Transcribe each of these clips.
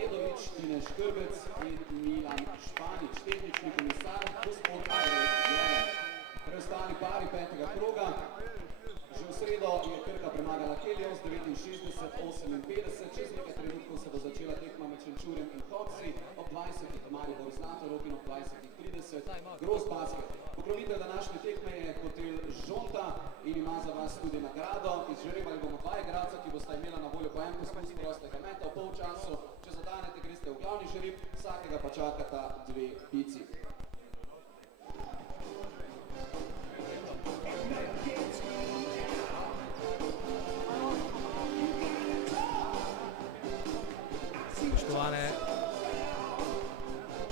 Nedović, Tine Škrbec in Milan Španič. Tehnični komisar, gospod Andrej Jelen. Preostali pari petega kroga. Že v sredo je Krka premagala Helios 69-58. Čez nekaj trenutkov se bo začela tekma med Šenčurjem in Hopsi. Ob 20. Maribor Zlatorog in ob 20:30 Gros Basket. Pokrovitelj današnje tekme je hotel Žonta in ima za vas tudi nagrado. Izžrebali bomo dva igralca, ki bosta imela na voljo po en poskus prostega meta v polčasu. Če zadanete, greste v glavni žreb, vsakega pa čakata dve pici. Spoštovane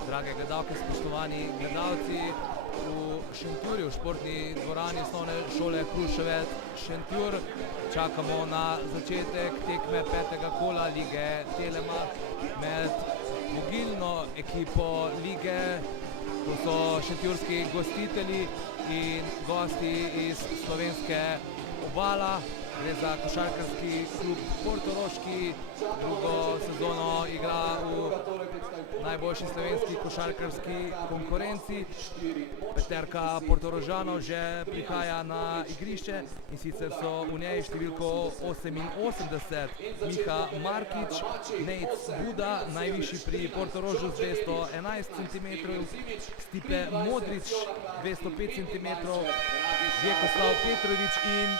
drage gledalke, spoštovani gledalci, v Šentjurju, v športni dvorani osnovne šole Kruševec Šentjur, čakamo na začetek tekme petega kola lige Telemark med vodilno ekipo lige, to so šentjurski gostitelji in gosti iz slovenske obala. Gre za košarkarski klub Portoroški, drugo sezono igra v najboljši slovenski košarkarski konkurenci. Peterka Portorožanov že prihaja na igrišče in sicer so v njej številko 88 Miha Markič, Nejc Buda, najvišji pri Portorožu z 211 cm, Stipe Modrič 205 cm, Vjekoslav Petrovič in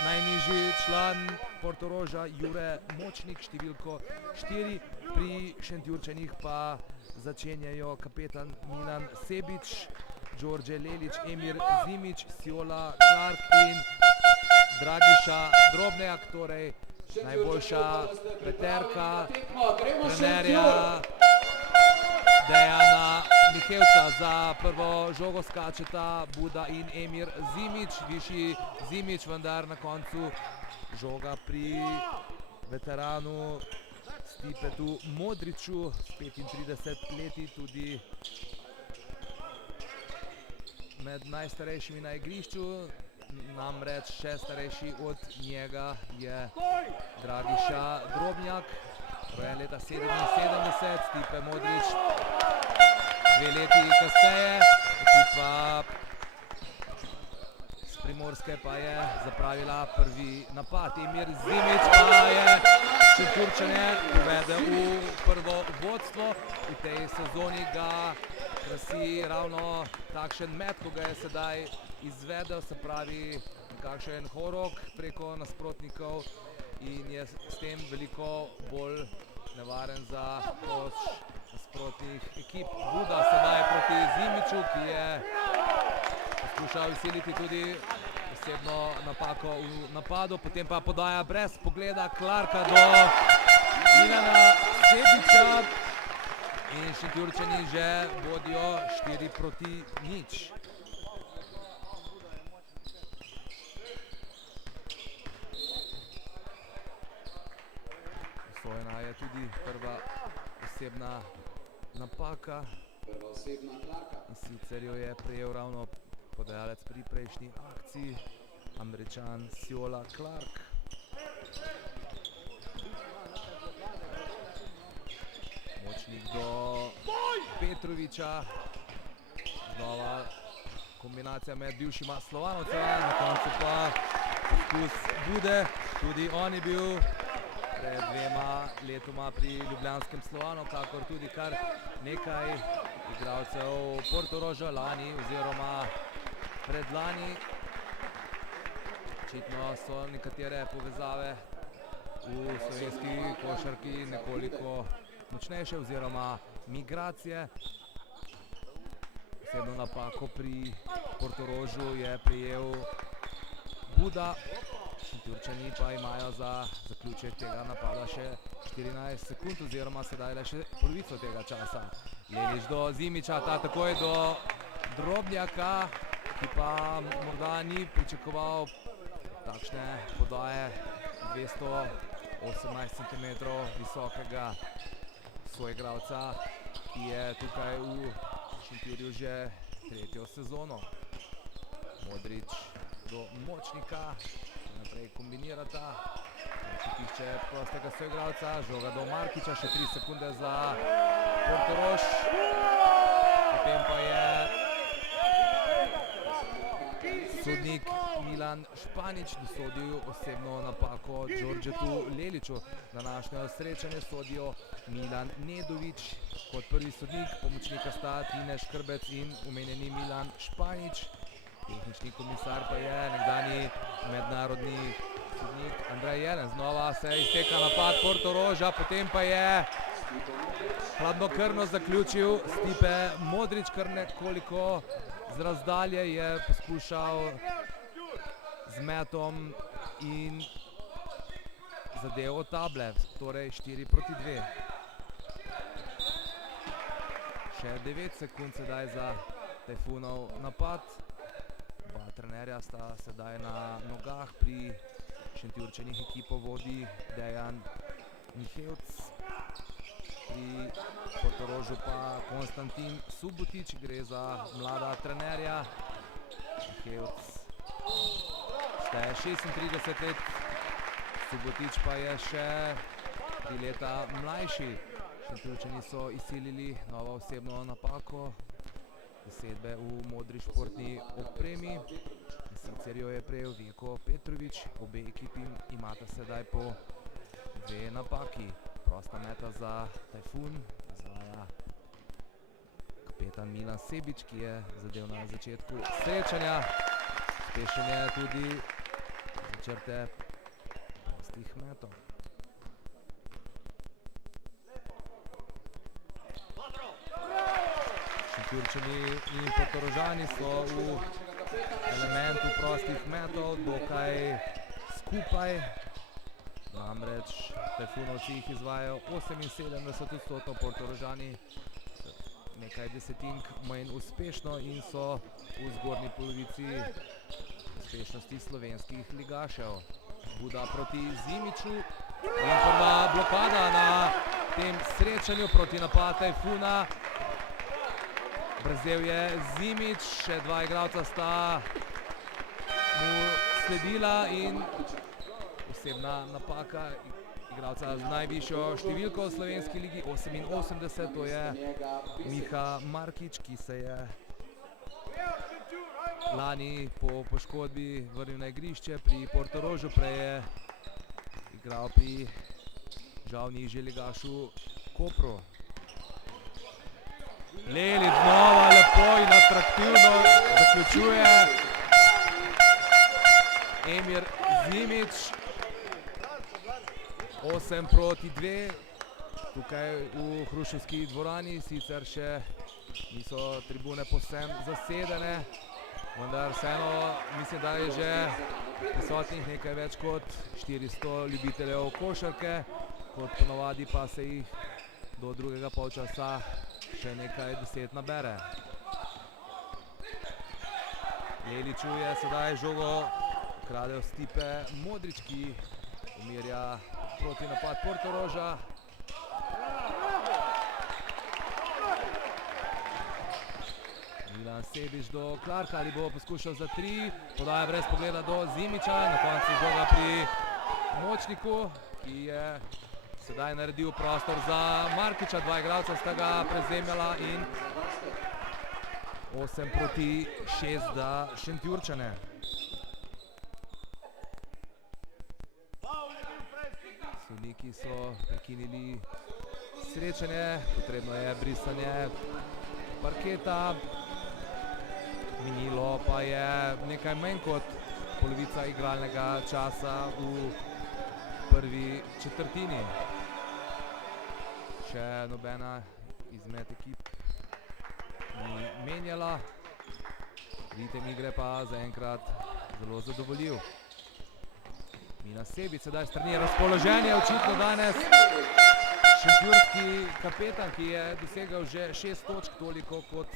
najnižji član Portoroža Jure Močnik, številko 4. Pri Šentjurčanih pa začenjajo kapetan Milan Sebič, Đorđe Lelić, Emir Zimić, Siola Clark in Dragiša Drobnjak, torej najboljša peterka trenerja Dejana Mihevca. Za prvo žogo skačeta Buda in Emir Zimić, višji Zimić, vendar na koncu žoga pri veteranu Stipetu Modriču s 35 leti, tudi med najstarejšimi na igrišču, namreč še starejši od njega je Dragiša Drobnjak, rojen leta 77, Stipe Modrič 2 leti kasneje. Ekipa z Primorske pa je zapravila prvi napad. Emir Zimić pa je Šentjurčane uvedel v prvo vodstvo. V tej sezoni ga krasi ravno takšen met, ko ga je sedaj izvedel, se pravi kakšen horok preko nasprotnikov in je s tem veliko bolj nevaren za koš nasprotnih ekip. Buda sedaj proti Zimiću, ki je poskušal izsiliti tudi osebno napako v napadu, potem pa podaja brez pogleda Clarka do Milana Sebiča in Šentjurčani že vodijo 4-0. Osvojena je tudi prva osebna napaka in sicer jo je prejel ravno podajalec pri prejšnji akciji, Američan Siola Clark. Močnik do Petroviča, znova kombinacija med bivšima Slovanovcema, na koncu pa poskus Bude, tudi on je bil pred 2 letoma pri ljubljanskem Slovanu, kakor tudi kar nekaj igralcev Portoroža lani oziroma predlani. Očitno so nekatere povezave v slovenski košarki nekoliko močnejše oziroma migracije. Osebno napako pri Portorožu je prijel Buda. Šentjurčani pa imajo za zaključek tega napada še 14 sekund oziroma sedaj le še polovico tega časa. Lelić do Zimića, ta takoj do Drobnjaka, ki pa morda ni pričakoval takšne podaje 218 cm visokega soigralca, ki je tukaj v Šentjurju že 3. sezono. Modrič do Močnika, naprej kombinirata, Išče prostega soigralca, žoga do Markiča, še 3 sekunde za Portorož. Potem pa je sodnik Milan Španič dosodil osebno napako Đorđetu Leliću. Današnje srečanje sodijo Milan Nedović kot prvi sodnik, pomočnika sta Tine Škrbec in omenjeni Milan Španič. Tehnični komisar pa je nekdanji mednarodni sodnik Andrej Jelen. Znova se izteka napad Portoroža, potem pa je hladnokrvno zaključil Stipe Modrić, kar nekoliko z razdalje je poskušal z metom in zadev od table, torej 4-2. Še 9 sekund sedaj za Tajfunov napad. Oba trenerja sta sedaj na nogah, pri Šentjurčanih ekipo vodi Dejan Mihevc, pri Portorožu pa Konstantin Subotić, gre za mlada trenerja. Mihevc šteje 36 let, Subotić pa je še 3 leta mlajši. Šentjurčani so izsilili novo osebno napako, zasedbe v modri športni opremi. In sicer jo je prejel Vjeko Petrović. Obe ekipi imata sedaj po 2 napaki. Prosta meta za Tajfun izvaja kapetan Milan Sebić, ki je zadel na začetku srečanja. Uspešen je tudi za črte prostih metov. Šentjurčani in Portorožani so v elementu prostih metov dokaj skupaj. Namreč Tajfunovci jih izvajajo 78%, Portorožani nekaj desetink manj uspešno in so v zgornji polovici uspešnosti slovenskih ligašev. Buda proti Zimiću in prva blokada na tem srečanju proti napadu Tajfuna. Brzel je Zimić, še 2 igralca sta mu sledila in osebna napaka igralca z najvišjo številko v slovenski ligi, 88, to je Miha Markić, ki se je lani po poškodbi vrnil na igrišče pri Portorožu, prej je igral pri žal nižje ligašu Kopru. Lelić znova lepo in atraktivno zaključuje Emir Zimić. 8-2. Tukaj v hruševski dvorani sicer še niso tribune povsem zasedene, vendar vseeno mislim, da je že prisotnih nekaj več kot 400 ljubiteljev košarke, kot ponovadi pa se jih do drugega polčasa še nekaj 10 nabere. Leliću je sedaj žogo kradel Stipe Modrić, ki umirja proti napad Portoroža. Milan Sebić do Clarka, ali bo poskušal za 3, podaja brez pogleda do Zimića, na koncu žoga pri Močniku, ki je sedaj naredil prostor za Markiča, 2 igralca sta ga prezemljala in 8-6 za Šentjurčane. Sodniki so prekinili srečanje, potrebno je brisanje parketa. Minilo pa je nekaj manj kot polovica igralnega časa v prvi četrtini. Še nobena izmed ekip ni menjala. Ritem igre pa zaenkrat zelo zadovoljiv. Milan Sebić sedaj strani razpoloženje, očitno danes šentjurski kapetan, ki je dosegal že 6 točk, toliko kot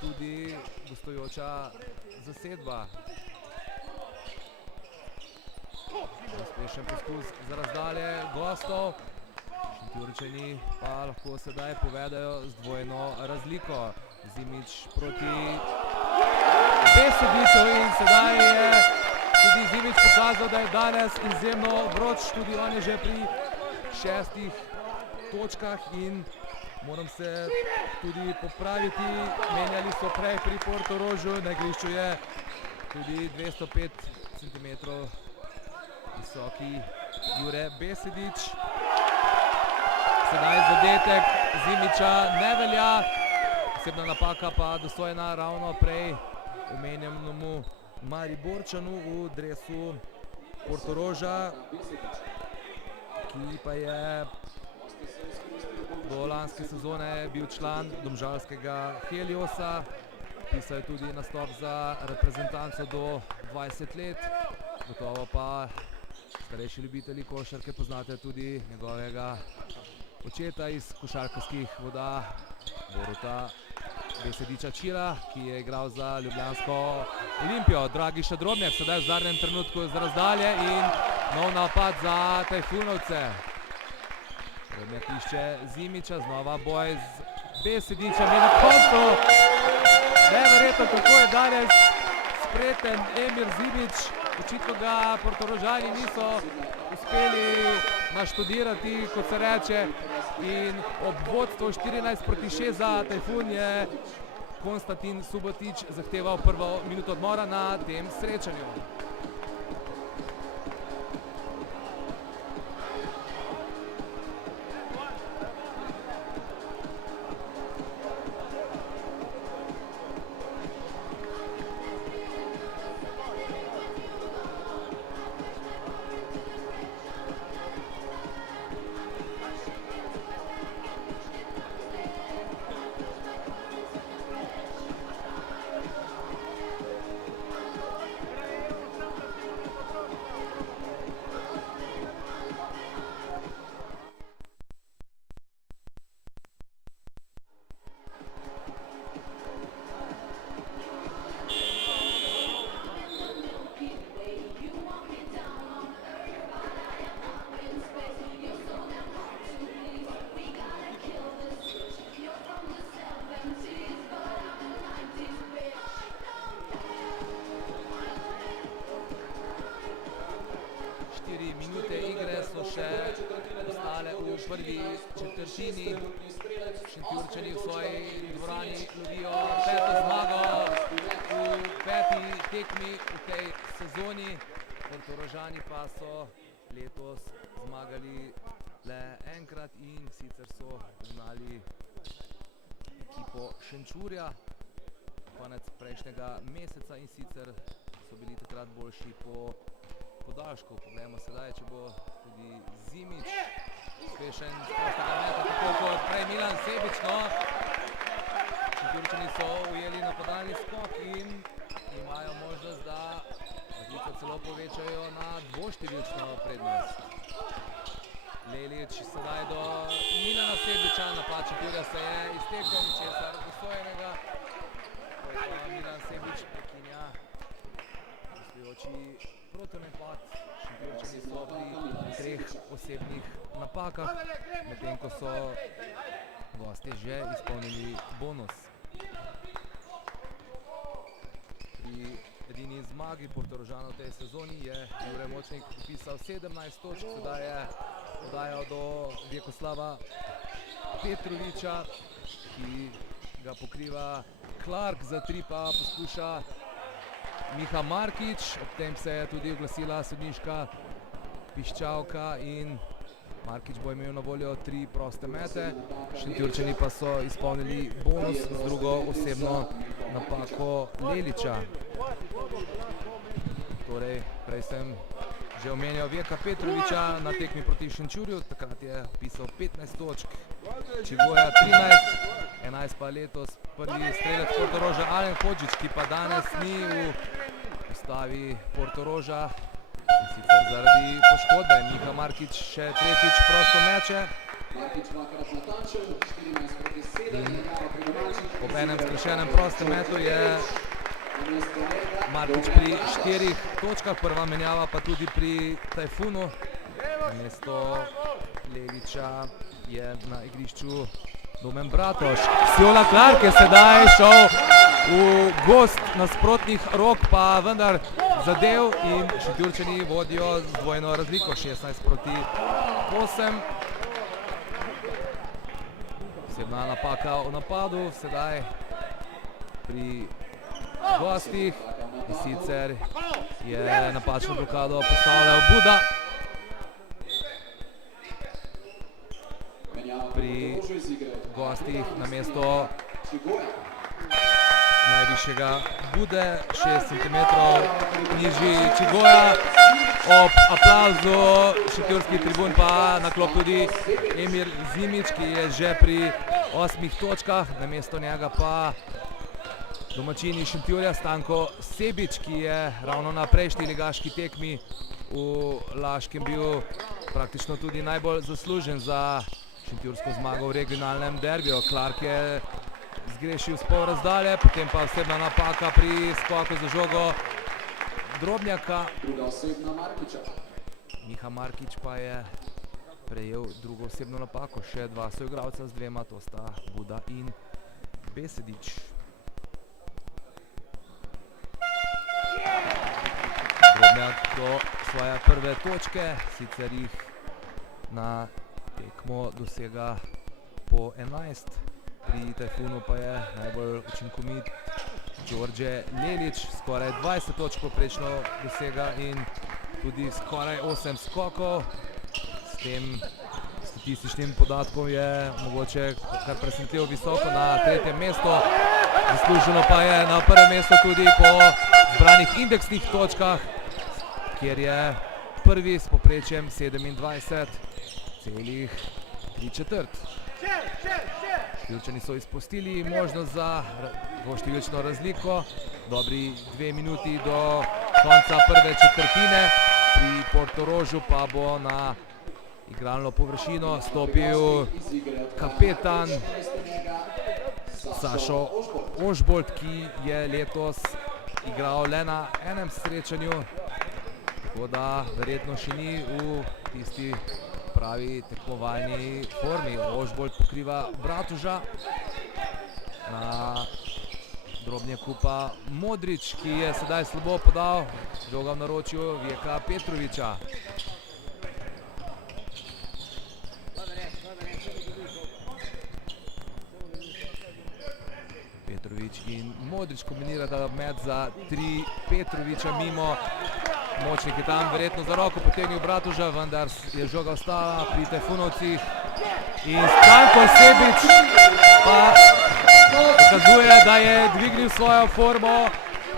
tudi gostujoča zasedba. Uspešen poskus za razdalje gostov. Šentjurčani pa lahko sedaj povedajo z dvojno razliko. Zimić proti Besediću in sedaj je tudi Zimić pokazal, da je danes izjemno vroč, tudi on je že pri 6 točkah in moram se tudi popraviti, menjali so prej pri Portorožu, na igrišču je tudi 205 cm visoki Jure Besedić. Sedaj zadetek Zimića ne velja, osebna napaka pa dosojena ravno prej omenjenemu Mariborčanu v dresu Portoroža, ki pa je do lanske sezone bil član domžalskega Heliosa, pisal je tudi nastop za reprezentanco do 20 let, gotovo pa starejši ljubitelji košarke poznate tudi njegovega očeta iz košarkarskih voda Boruta Besedića Čira, ki je igral za ljubljansko Olimpijo. Dragiša Drobnjak sedaj v zadnjem trenutku z razdalje in nov napad za Tajfunovce. Drobnjak išče Zimića, znova boj z Besedićem in na koncu neverjetno, kako je danes spreten Emir Zimić. Očitno ga Portorožani niso uspeli naštudirati, kot se reče, in ob vodstvu 14:6 za Tajfun je Konstantin Subotić zahteval prvo minuto odmora na tem srečanju. Prvi četrtini Šentjurčani v svoji dvorani lovijo peto zmago v peti tekmi v tej sezoni. Portorožani pa so letos zmagali le enkrat in sicer so znali ekipo Šenčurja konec prejšnjega meseca in sicer so bili takrat boljši po podaljšku. Poglejmo sedaj, če bo tudi Zimić uspešen z prostega meta, tako kot prej Milan Sebić, no. Šentjurčani so ujeli napadalni skok in imajo možnost, da razliko celo povečajo na dvoštevilčno prednost. Lelić sedaj do Milana Sebića, napad Šentjurja se je iztekel, ničesar dosojenega. Milan Sebić prekinja gospujoči protonapad. Šentjurčani so pri 3 osebnih napakah, medtem ko so gostje že izpolnili bonus. Pri edini zmagi Portorožanov v tej sezoni je Jure Močnik vpisal 17 točk, sedaj je podajal do Vjekoslava Petrovića, ki ga pokriva Clark, za 3 pa poskuša Miha Markić, ob tem se je tudi oglasila sodniška piščalka in Markić bo imel na voljo 3 proste mete. Šentjurčani pa so izpolnili bonus z drugo osebno napako Lelića. Torej, prej sem že omenjal Vjeka Petrovića na tekmi proti Šenčurju, takrat je vpisal 15 točk, Čigoja 13, 11 pa letos prvi strelec Portoroža Alen Hodžić, ki pa danes ni v postavi Portoroža, in sicer zaradi poškodbe. Miha Markić še tretjič prosto meče. Po enem zgrešenem prostem metu je Markić pri 4 točkah, prva menjava pa tudi pri Tajfunu. Namesto Lelića je na igrišču Domen Bratoš. Sjola Clark je sedaj šel v gost nasprotnih rok, pa vendar zadev in Šentjurčani vodijo z dvojno razliko, 16-8. Posebna napaka v napadu, sedaj pri gostih, in sicer je napačno blokado postavljal Buda. Pri gostih namesto najvišjega Bude, 6 cm nižji Čigoja. Ob aplauzu šentjurskih tribun pa na klop tudi Emir Zimić, ki je že pri 8 točkah, namesto njega pa domačini Šentjurja Stanko Sebič, ki je ravno na prejšnji ligaški tekmi v Laškem bil praktično tudi najbolj zaslužen za šentjursko zmago v regionalnem derbiju. Clark je zgrešil s pol razdalje, potem pa osebna napaka pri skoku za žogo Drobnjaka. Druga osebna Markiča. Miha Markič pa je prejel drugo osebno napako. Še dva soigralca z dvema, to sta Buda in Besedič. Drobnjak do svoje prve točke, sicer jih na tekmo dosega po 11. Pri Tajfunu pa je najbolj učinkovit Đorđe Lelić, skoraj 20 točk poprečno dosega in tudi skoraj 8 skokov. S tem statističnim podatkom je mogoče kar presenetljivo visoko na tretjem mestu. Zasluženo pa je na prvem mestu tudi po zbranih indeksnih točkah, kjer je prvi s poprečjem 27,3. Šentjurčani so izpustili možnost za dvoštevilčno razliko. Dobri 2 minuti do konca prve četrtine. Pri Portorožu pa bo na igralno površino stopil kapetan Sašo Ožbolt, ki je letos igral le na enem srečanju, tako da verjetno še ni v tisti pravi tekmovalni formi. Ožbolt pokriva Bratuža, na Drobnjaku pa Modrić, ki je sedaj slabo podal, žoga v naročju Vjeka Petrovića. Petrović in Modrić kombinirata met za 3 Petrovića mimo. Močnik je tam verjetno za roko potegnil Bratuža, vendar je žoga ostala pri Tajfunovcih. In Stanko Sebič pa dokazuje, da je dvignil svojo formo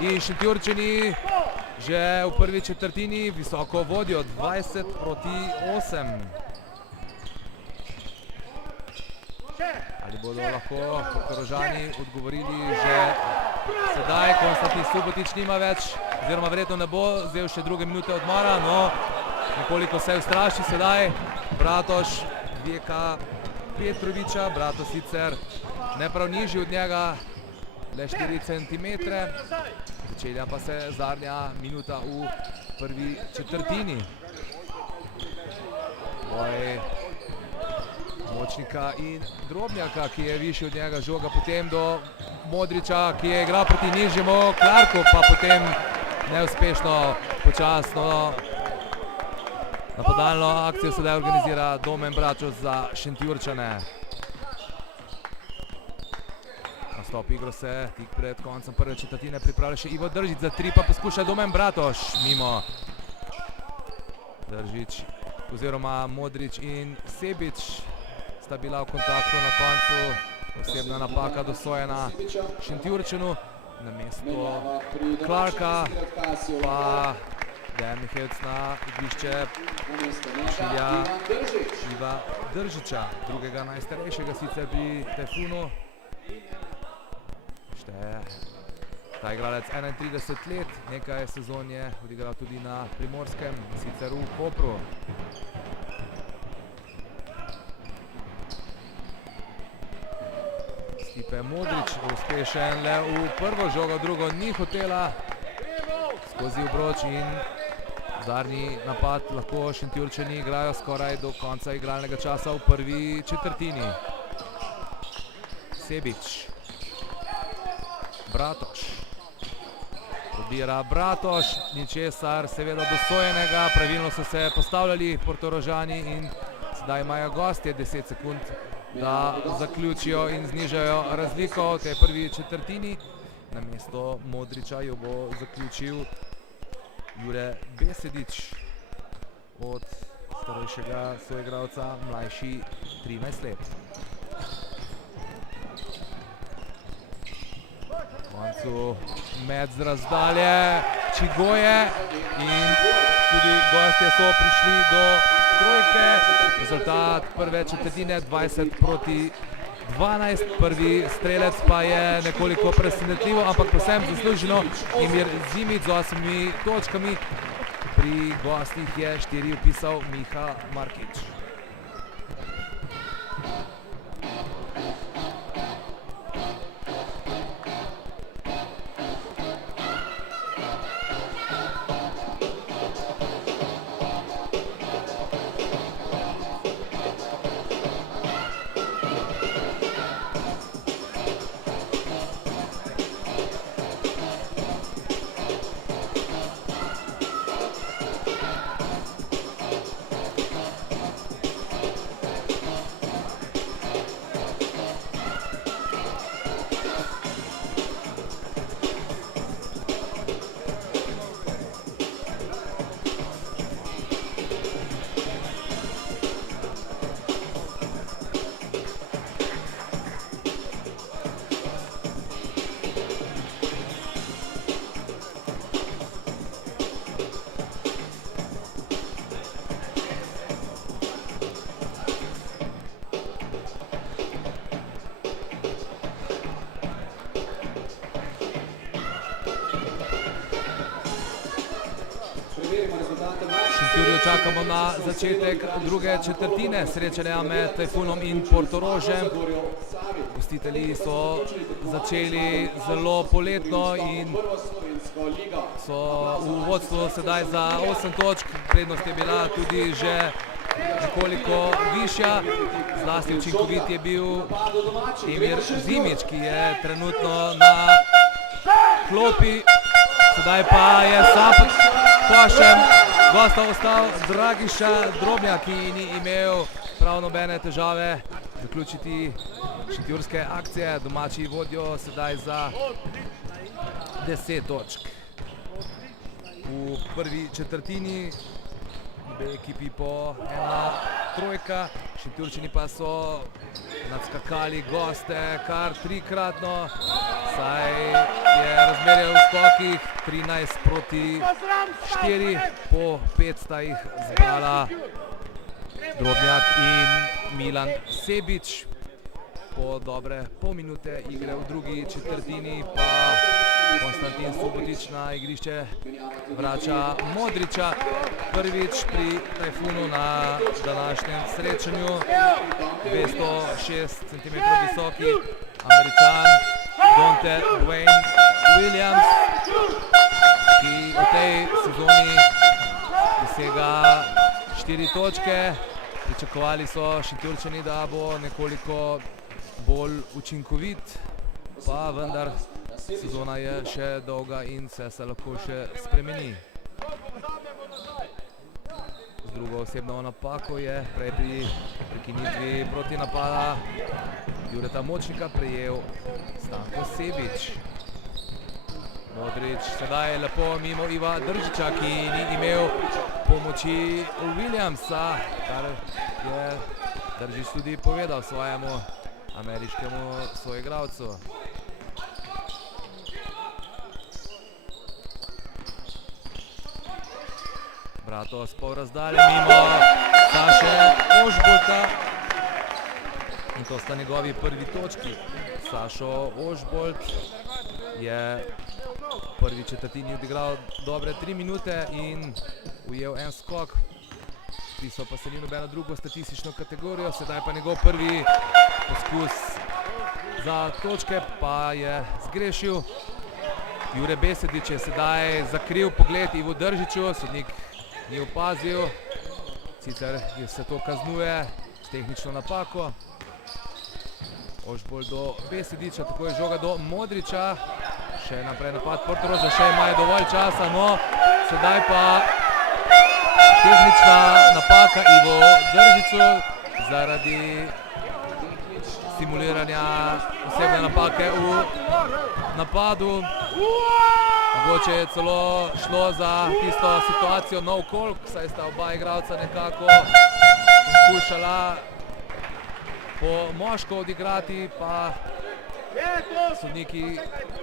in Šentjurčani že v prvi četrtini visoko vodijo 20-8. Ali bodo lahko Portorožani odgovorili že sedaj? Konstantin Subotić nima več, oziroma verjetno ne bo vzel še druge minute odmora, no nekoliko se ustraši sedaj Bratoš Vjeka Petrovića. Bratoš sicer ne prav nižji od njega, le 4 cm. Začelja pa se zadnja minuta v prvi četrtini. Močnika in Drobnjaka, ki je višji od njega, žoga potem do Modrića, ki je igral proti nižjemu Clarku, pa potem neuspešno, počasno napadalno akcijo sedaj organizira Domen Bračos za Šentjurčane. Nastop igro se tik pred koncem prve četrtine pripravlja še Ivo Držić za 3, pa poskuša Domen Bratoš mimo. Držić oziroma Modrić in Sebič sta bila v kontaktu na koncu. Osebna napaka dosojena Šentjurčanu. Namesto Clarka pa Dejan Mihevc na igrišče šilja Iva Držića, drugega najstarejšega sicer pri Tajfunu. Šteje ta igralec 31 let, nekaj sezon je odigral tudi na Primorskem, sicer v Kopru. Stipe Modrić uspešen le v prvo žogo, drugo ni hotela skozi obroč in zadnji napad lahko Šentjurčani igrajo skoraj do konca igralnega časa v prvi četrtini. Sebič, Bratoš, Pobira Bratož, ničesar seveda dosojenega, pravilno so se postavljali Portorožani in sedaj imajo gostje 10 sekund, da zaključijo in znižajo razliko v tej prvi četrtini. Namesto Modrića jo bo zaključil Jure Besedić od starejšega soigralca, mlajši 13 let. Na koncu met z razdalje Čigoje in tudi gostje so prišli do trojke. Rezultat prve četrtine 20-12. Prvi strelec pa je nekoliko presenetljivo, ampak povsem zasluženo. Emir Zimić z 8 točkami. Pri gostih je 4 vpisal Miha Markić. Šentjurju čakamo na začetek druge četrtine srečanja med Tajfunom in Portorožem. Gostitelji so začeli zelo poletno in so v vodstvu sedaj za 8 točk. Prednost je bila tudi že nekoliko višja. Zlasti učinkovit je bil Emir Zimić, ki je trenutno na klopi. Sedaj pa je sam košem gosta ostal Dragiša Drobnjak, ki ni imel prav nobene težave zaključiti šentjurske akcije. Domači vodijo sedaj za 10 točk. V prvi četrtini obe ekipi po ena trojka. Šentjurčani pa so nadskakali goste kar trikratno, saj je razmerje v skokih 13-4, po 5 sta jih zbrala Drobnjak in Milan Sebić. Po dobre pol minute igre v drugi četrtini pa Konstantin Subotić na igrišče vrača Modrića. Prvič pri Tajfunu na današnjem srečanju. 206 cm visoki Američan Donte Dwayne Williams, ki v tej sezoni dosega 4 točke. Pričakovali so Šentjurčani, da bo nekoliko bolj učinkovit, pa vendar sezona je še dolga in vse se lahko še spremeni. Z drugo osebno napako je prej pri prekinitvi proti napada Jureta Močnika prejel Stanko Sebić. Modrić sedaj lepo mimo Iva Držića, ki ni imel pomoči Williamsa, kar je Držić tudi povedal svojemu ameriškemu soigralcu. Bratos pol razdalje mimo Saše Ožbolta. In to sta njegovi prvi točki. Sašo Ožbolt je v prvi četrtini odigral dobre 3 minute in ujel en skok. Pisal pa se ni nobeno drugo statistično kategorijo, sedaj pa njegov prvi poskus za točke pa je zgrešil. Jure Besedić je sedaj zakril pogled Ivu Držiću, sodnik ni opazil, sicer se to kaznuje s tehnično napako. Ožbolj do Besedića, tako je žoga do Modrića. Še naprej napad Portoroža, še imajo dovolj časa, no sedaj pa tehnična napaka Ivo Držiću zaradi simuliranja osebne napake v napadu. Mogoče je celo šlo za tisto situacijo no call, saj sta oba igralca nekako skušala po moško odigrati, pa sodniki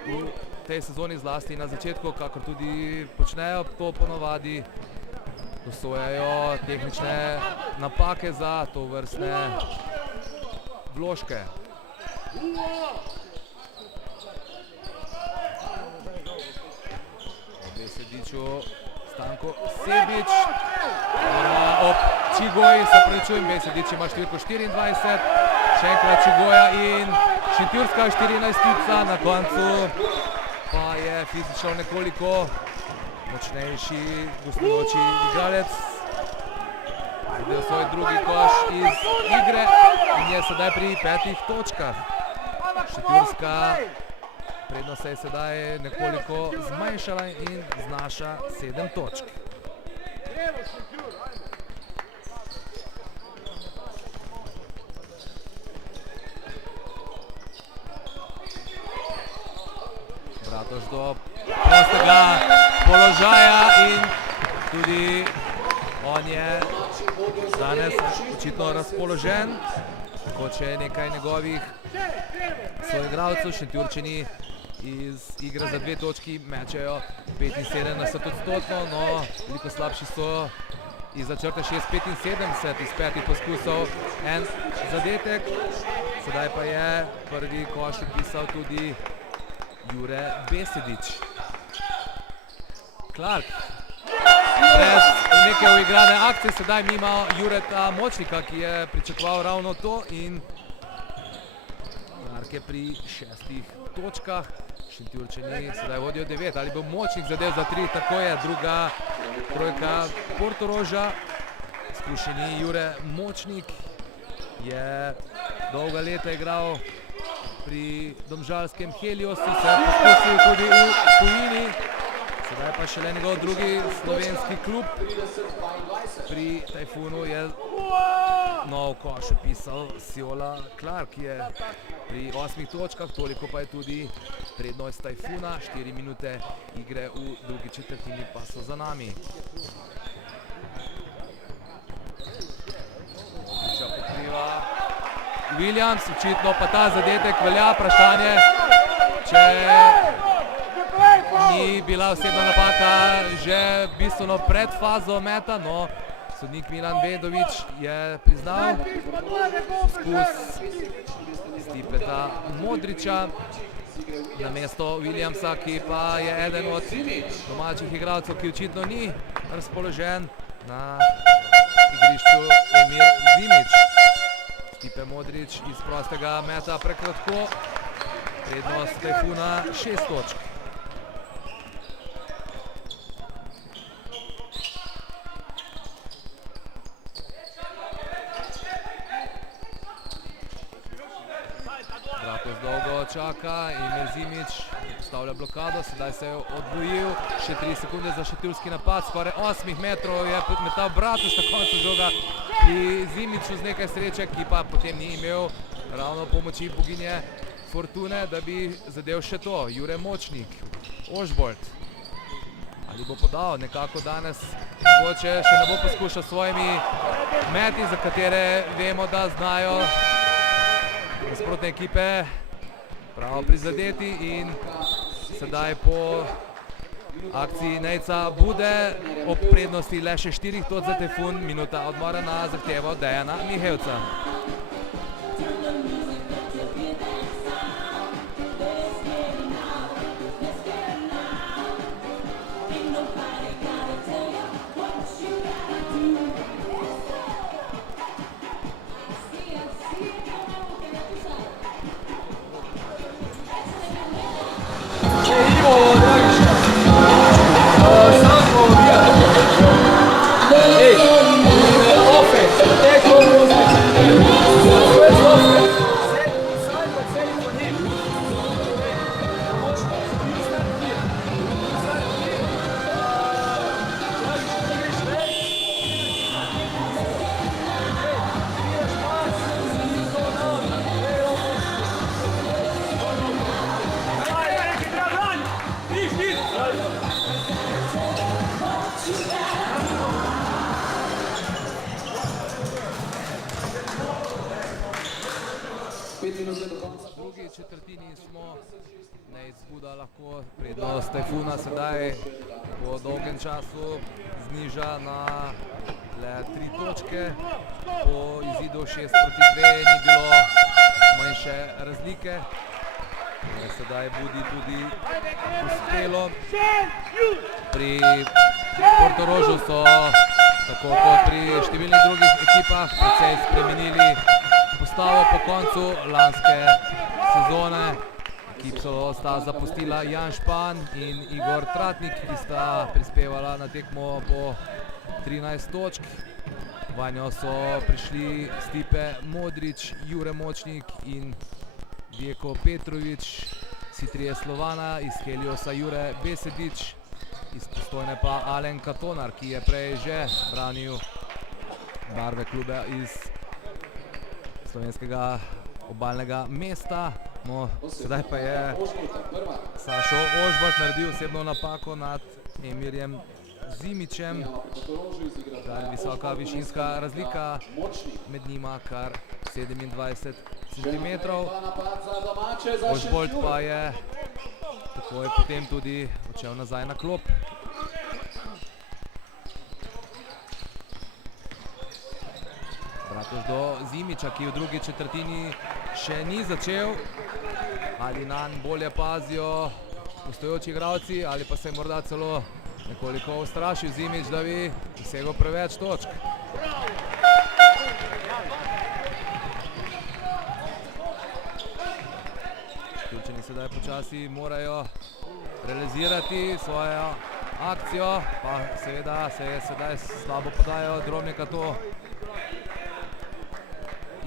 v tej sezoni zlasti na začetku, kakor tudi počnejo to ponovadi, dosojajo tehnične napake za tovrstne vložke. Besediću Stanko Sebić, ob Čigoji, se pravičujem, Besedić ima številko 24, še enkrat Čigoja in Šentjurska 14-tica, na koncu pa je fizično nekoliko močnejši gostujoči igralec zadel svoj drugi koš iz igre in je sedaj pri 5 točkah. Šentjurska prednost se je sedaj nekoliko zmanjšala in znaša 7 točk. Bratož do prostega položaja in tudi on je danes očitno razpoložen, kot še nekaj njegovih soigralcev. Šentjurčani iz igre za 2 točki mečejo 75%, no veliko slabši so izza črte 6-75 iz 5 poskusov, en zadetek. Sedaj pa je prvi koš vpisal tudi Jure Besedić. Clark brez neke uigrane akcije, sedaj mimo Jureta Močnika, ki je pričakoval ravno to, in Clark je pri 6 točkah. Šentjurčani sedaj vodijo 9, ali bo Močnik zadev za 3, tako je, druga trojka Portoroža. Izkušeni Jure Močnik je dolga leta igral pri domžalskem Heliosu, se je poskusil tudi v tujini, sedaj pa šele njegov drugi slovenski klub. Pri Tajfunu je nov koš vpisal Siola Clark, ki je pri 8 točkah, toliko pa je tudi prednost Tajfuna, 4 minute igre v drugi četrtini pa so za nami. Pokriva Williams, očitno pa ta zadetek velja, vprašanje, če ni bila osebna napaka že bistveno pred fazo meta, no sodnik Milan Vedović je priznal poskus Stipeta Modrića namesto Williamsa, ki pa je eden od domačih igralcev, ki očitno ni razpoložen na igrišču. Emir Zimić. Stipe Modrić iz prostega meta prekratko, prednost Tajfuna 6 točk. Bratož dolgo čaka, Emir Zimić postavlja blokado, sedaj se je odbojil, še 3 sekunde za šentjurski napad, skoraj 8 metrov je metal Bratož na koncu žoga pri Zimiću z nekaj sreče, ki pa potem ni imel ravno pomoči boginje Fortune, da bi zadev še to. Jure Močnik, Ožbolt, ali bo podal nekako danes, mogoče še ne bo poskušal svojimi meti, za katere vemo, da znajo nasprotne ekipe pravo prizadeti, in sedaj po akciji Nejca Bude ob prednosti le še 4 točk za Tajfun, minuta odmora na zahtevo Dejana Mihevca. Hey, offense, attack, smo. Nejc Buda lahko prednost Tajfuna sedaj po dolgem času zniža na le 3 točke. Po izidu 6-2 ni bilo manjše razlike. Sedaj Budi tudi uspelo. Pri Portorožu so, tako kot pri številnih drugih ekipah, precej spremenili postavo po koncu lanske sezone. Ekip sta zapustila Jan Špan in Igor Tratnik, ki sta prispevala na tekmo po 13 točk. Vanjo so prišli Stipe Modrić, Jure Močnik in Vjeko Petrović, vsi trije Slovana, iz Heliosa Jure Besedić, iz Postojne pa Alen Katonar, ki je prej že branil barve kluba iz slovenskega obalnega mesta. No, sedaj pa je Sašo Ožbalt naredil osebno napako nad Emirjem Zimićem. Visoka višinska razlika med njima, kar 27 cm. Ožbolt pa je takoj potem tudi odšel nazaj na klop. Bratož do Zimića, ki v drugi četrtini še ni začel. Ali nanj bolje pazijo gostujoči igralci, ali pa se je morda celo nekoliko ustrašil Zimić, da bi dosegel preveč točk. Turčani sedaj počasi morajo realizirati svojo akcijo, pa seveda se je sedaj slabo podajo Drobnjaka to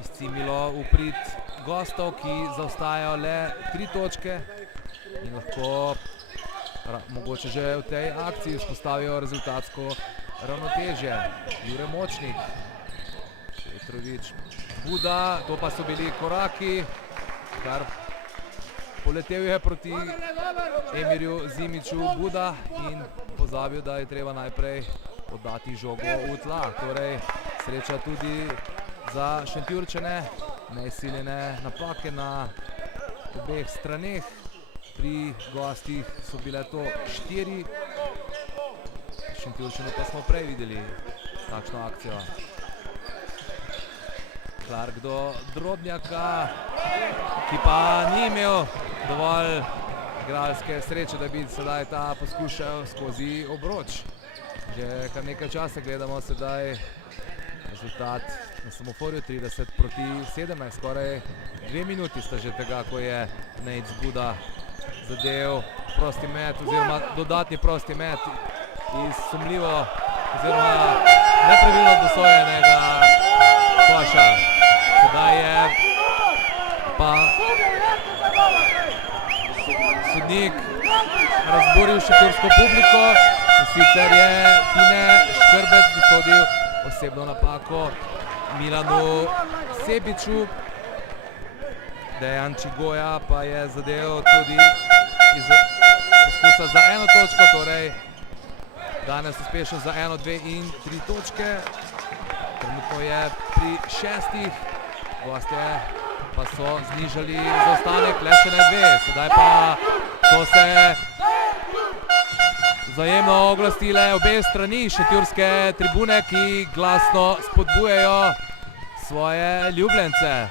izcimilo v prid gostov, ki zaostajajo le 3 točke in lahko mogoče že v tej akciji vzpostavijo rezultatsko ravnotežje. Jure Močnik, Petrović, Buda, to pa so bili koraki, kar poletel je proti Emirju Zimiću Buda in pozabil, da je treba najprej oddati žogo v tla. Torej sreča tudi za Šentjurčane, neizsiljene napake na obeh straneh. Pri gostih so bile to 4. Šentjurčane pa smo prej videli takšno akcijo. Clark do Drobnjaka, ki pa ni imel dovolj igralske sreče, da bi sedaj ta poskušal skozi obroč. Že kar nekaj časa gledamo sedaj rezultat na semaforju 30-17, skoraj 2 minuti sta že tega, ko je Nejc Buda zadev prosti met oziroma dodatni prosti met iz sumljivo oziroma nepravilno dosojenega koša. Sedaj je pa sodnik razburil šentjursko publiko, in sicer je Tine Škrbec dosodil osebno napako Milanu Sebiću. Dejan Čigoja pa je zadev tudi iz poskusa za 1 točko, torej danes uspešen za 1, 2 in 3 točke. Trenutno je pri 6, gostje pa so znižali zaostanek le še na 2. Sedaj pa so se vzajemno oglasile obe strani šentjurske tribune, ki glasno spodbujajo svoje ljubljence.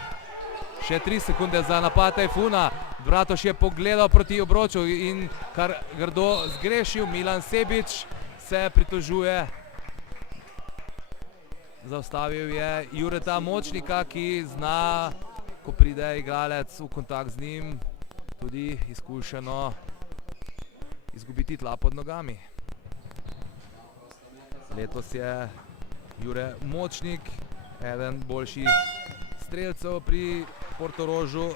Še 3 sekunde za napad Tajfuna. Bratož je pogledal proti obroču in kar grdo zgrešil. Milan Sebić se pritožuje. Zaustavil je Jureta Močnika, ki zna, ko pride igralec v kontakt z njim, tudi izkušeno izgubiti tla pod nogami. Letos je Jure Močnik eden boljših strelcev pri Portorožu,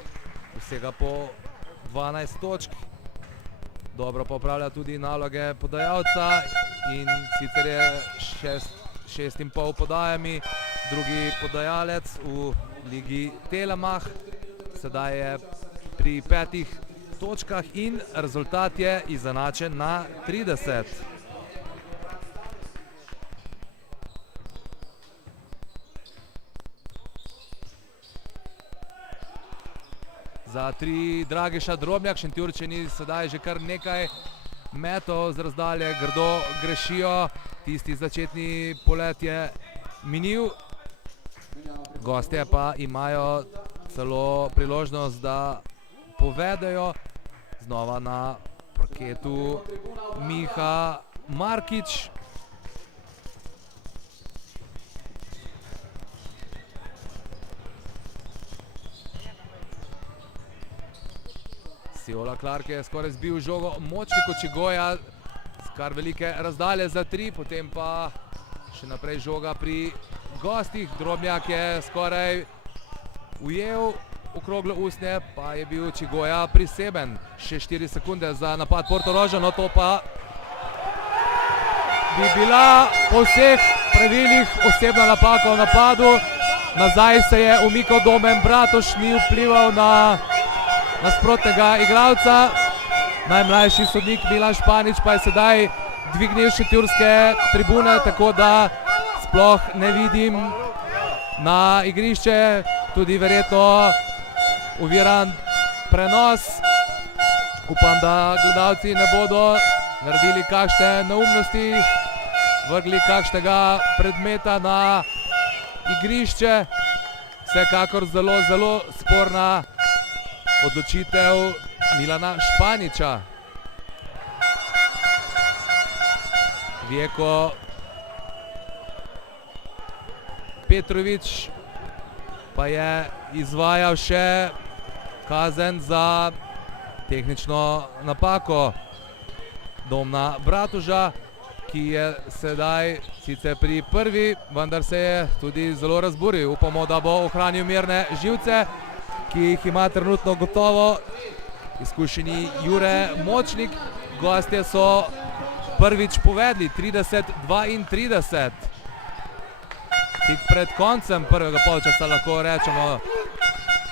dosega po 12 točk. Dobro pa opravlja tudi naloge podajalca in sicer je 6,5 podajami drugi podajalec v ligi Telemach. Sedaj je pri 5 točkah in rezultat je izenačen na 30. Za za 3 Dragiša Drobnjak. Šentjurčani sedaj že kar nekaj metov z razdalje grdo grešijo. Tisti začetni polet je minil. Gostje pa imajo celo priložnost, da povedejo. Znova na parketu Miha Markič. Sijola Clark je skoraj zbil žogo Močniku Čigoja z kar velike razdalje za 3, potem pa še naprej žoga pri gostih. Drobnjak je skoraj ujel okroglo usnje, pa je bil Čigoja priseben. Še 4 sekunde za napad Portoroža, no to pa bi bila po vseh pravilih osebna napaka v napadu. Nazaj se je umikal Domen Bratož, ni vplival na nasprotnega igralca. Najmlajši sodnik Milan Španič pa je sedaj dvignil šentjurske tribune, tako da sploh ne vidim na igrišče. Tudi verjetno oviran prenos. Upam, da gledalci ne bodo naredili kakšne neumnosti, vrgli kakšnega predmeta na igrišče. Vsekakor zelo sporna odločitev Milana Španiča. Vjeko Petrovič pa je izvajal še kazen za tehnično napako Domna Bratoža, ki je sedaj sicer pri prvi, vendar se je tudi zelo razburil. Upamo, da bo ohranil mirne živce, ki jih ima trenutno gotovo izkušeni Jure Močnik. Gostje so prvič povedli 30-32. Tik pred koncem prvega polčasa lahko rečemo.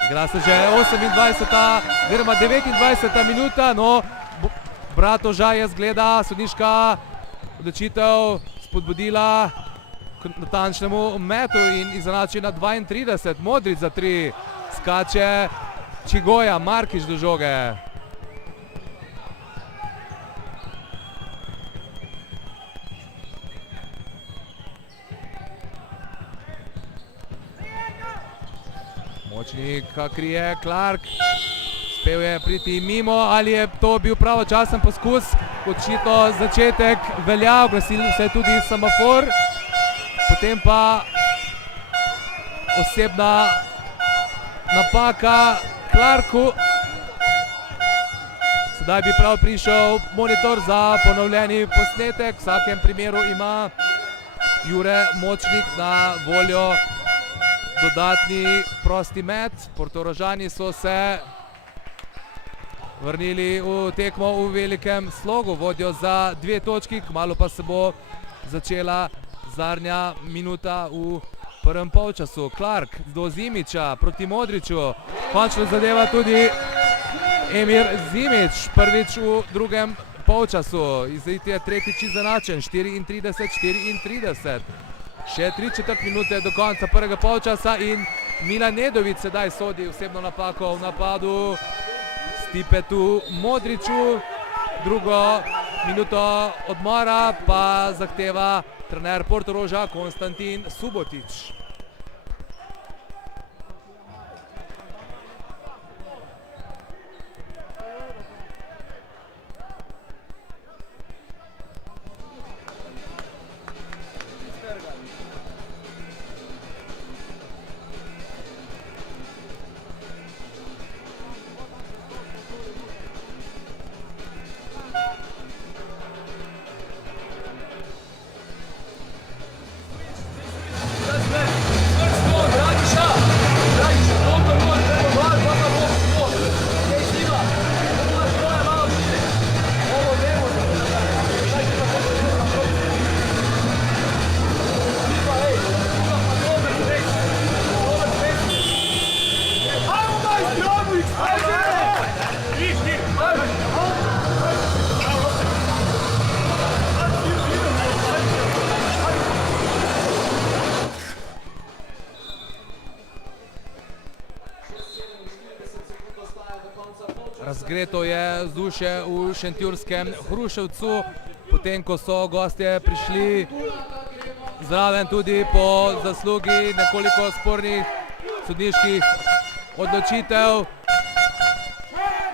Igra se že 28. oziroma 29. minuta, no Bratoža je zgleda sodniška odločitev spodbudila k natančnemu metu in izenači na 32. Modrić za 3. Skače Čigoja, Markič do žoge. Močnik krije Clark. Uspel je priti mimo, ali je to bil pravočasen poskus? Očitno začetek velja, oglasil se je tudi semafor. Potem pa osebna napaka Clarku. Sedaj bi prav prišel monitor za ponovljeni posnetek. V vsakem primeru ima Jure Močnik na voljo dodatni prosti met. Portorožani so se vrnili v tekmo v velikem slogu, vodijo za 2 točki, kmalu pa se bo začela zadnja minuta v prvem polčasu. Clark do Zimića proti Modriću, končno zadeva tudi Emir Zimić, prvič v drugem polčasu. Izid je tretjič izenačen, 34-34. Še 3/4 minute do konca prvega polčasa in Milan Nedović sedaj sodi osebno napako v napadu Stipetu Modriću. Drugo minuto odmora pa zahteva trener Portoroža Konstantin Subotić. zgreto je vzdušje v šentjurskem Hruševcu, potem ko so gostje prišli zraven tudi po zaslugi nekoliko spornih sodniških odločitev.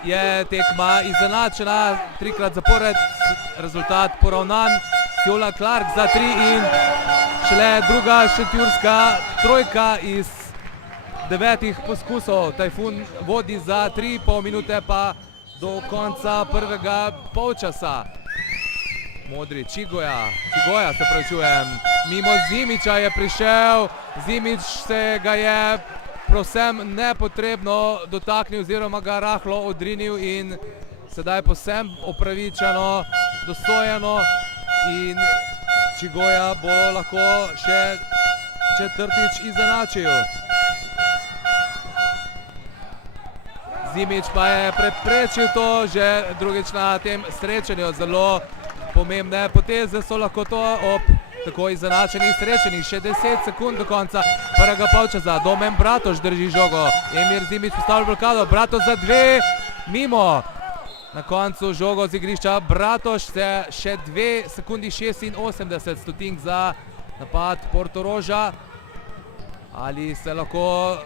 Je tekma izenačena, 3-krat zapored, rezultat poravnan. Fjola Clark za 3 in šele druga šentjurska trojka iz 9 poskusov. Tajfun vodi za 3,5 minute pa do konca prvega polčasa. Modri Čigoja se pravičujem, mimo Zimića je prišel, Zimić se ga je povsem nepotrebno dotaknil oziroma ga rahlo odrinil in sedaj povsem opravičeno, dostojeno in Čigoja bo lahko še četrtič izenačil. Zimić pa je preprečil to že drugič na tem srečanju. Zelo pomembne poteze so lahko to ob tako izenačenih srečanjih. Še 10 sekund do konca prvega polčasa. Domen Bratoš drži žogo. Emir Zimić postavlja blokado. Bratoš za 2, mimo. Na koncu žogo z igrišča Bratoš se še 2 sekundi 86 stotink za napad Portoroža. Ali se lahko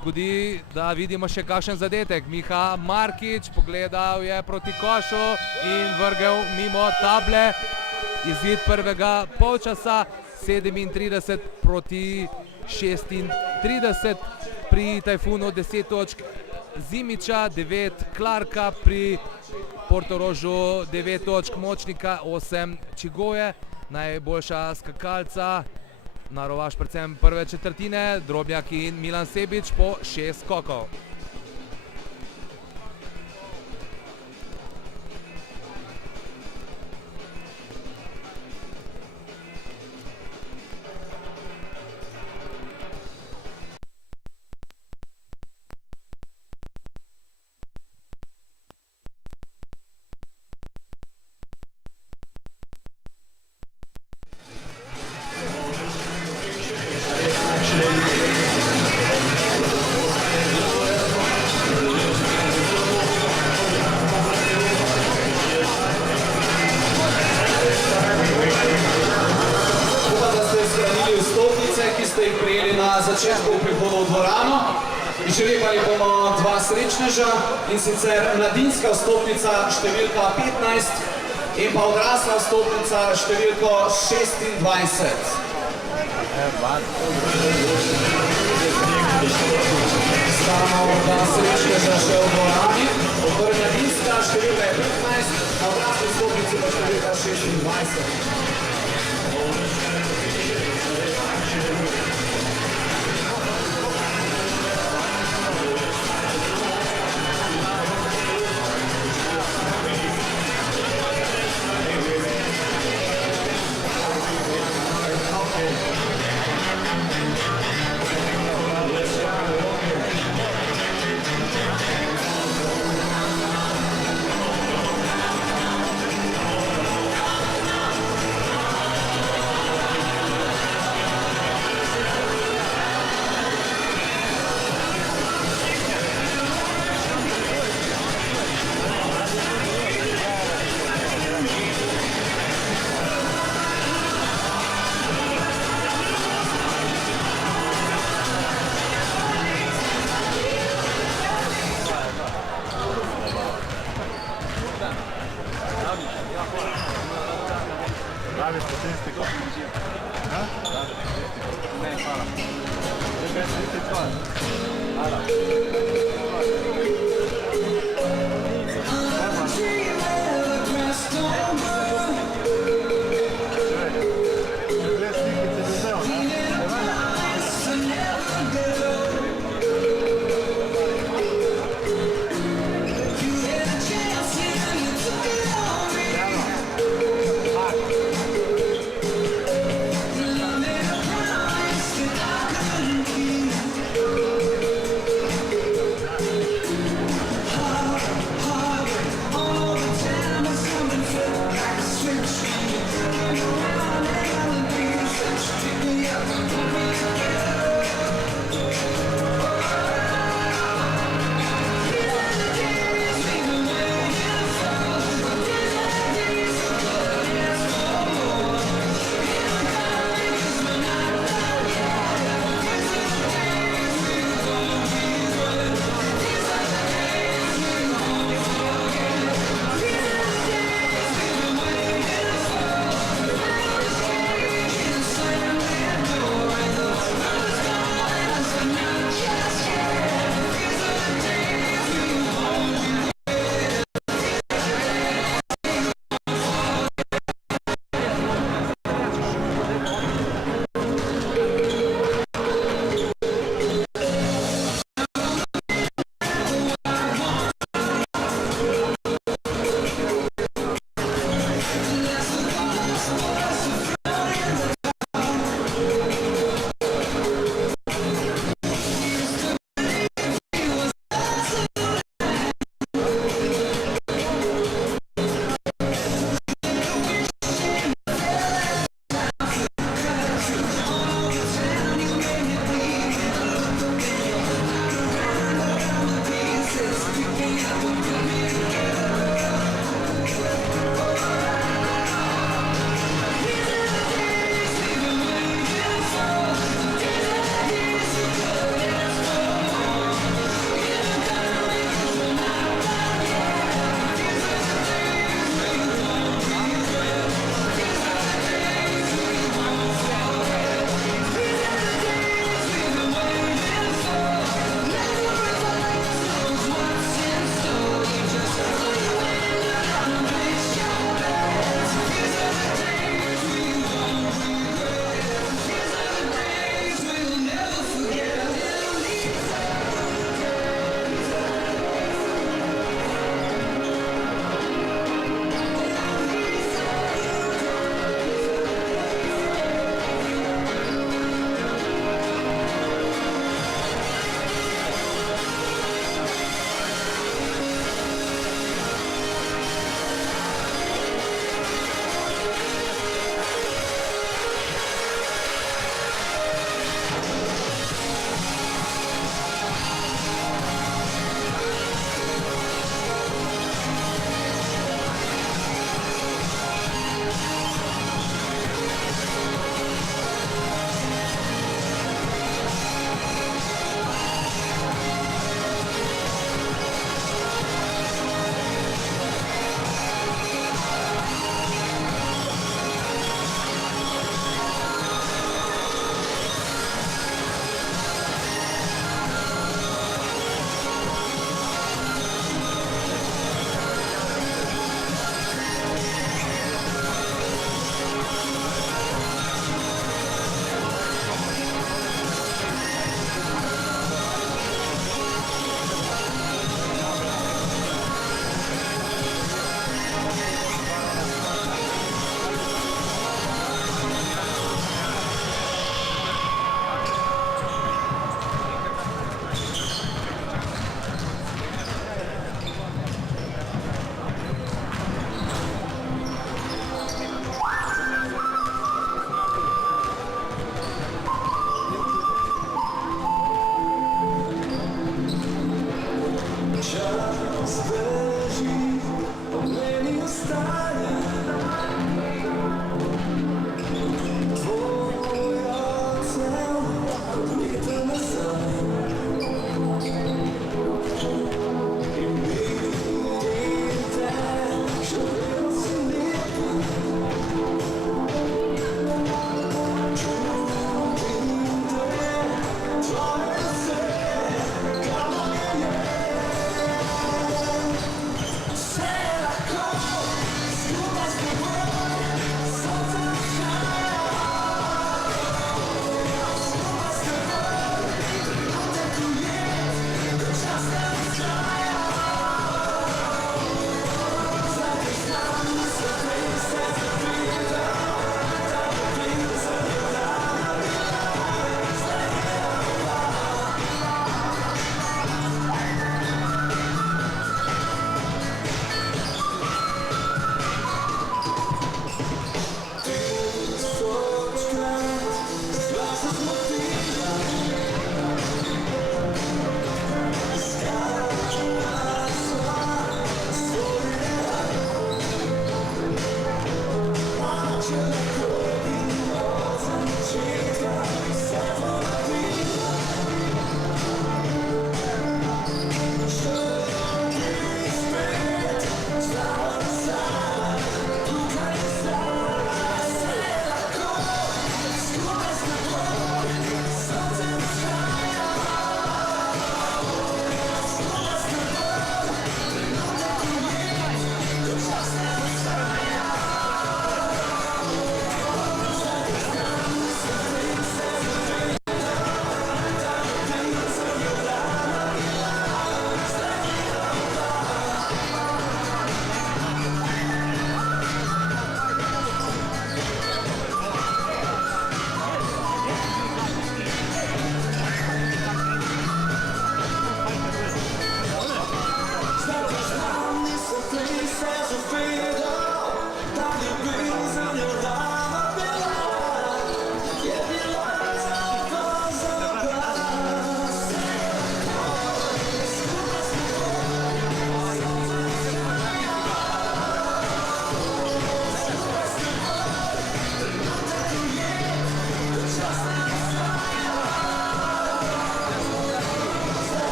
zgodi, da vidimo še kakšen zadetek. Miha Markič pogledal je proti košu in vrgel mimo table. Izid prvega polčasa 37 proti 36. Pri Tajfunu 10 točk Zimića, 9 Clarka, pri Portorožu 9 točk Močnika, 8 Čigoje. Najboljša skakalca na rovaš predvsem prve četrtine, Drobnjak in Milan Sebič po 6 skokov. Začetku prihoda v dvorano. Izžrebali bomo 2 srečneža, in sicer mladinska vstopnica številka 15 in pa odrasla vstopnica številko 26. Stano 2 srečneža še v dvorani. Torej mladinska številka je 15, na odrasli vstopnici pa številka 26.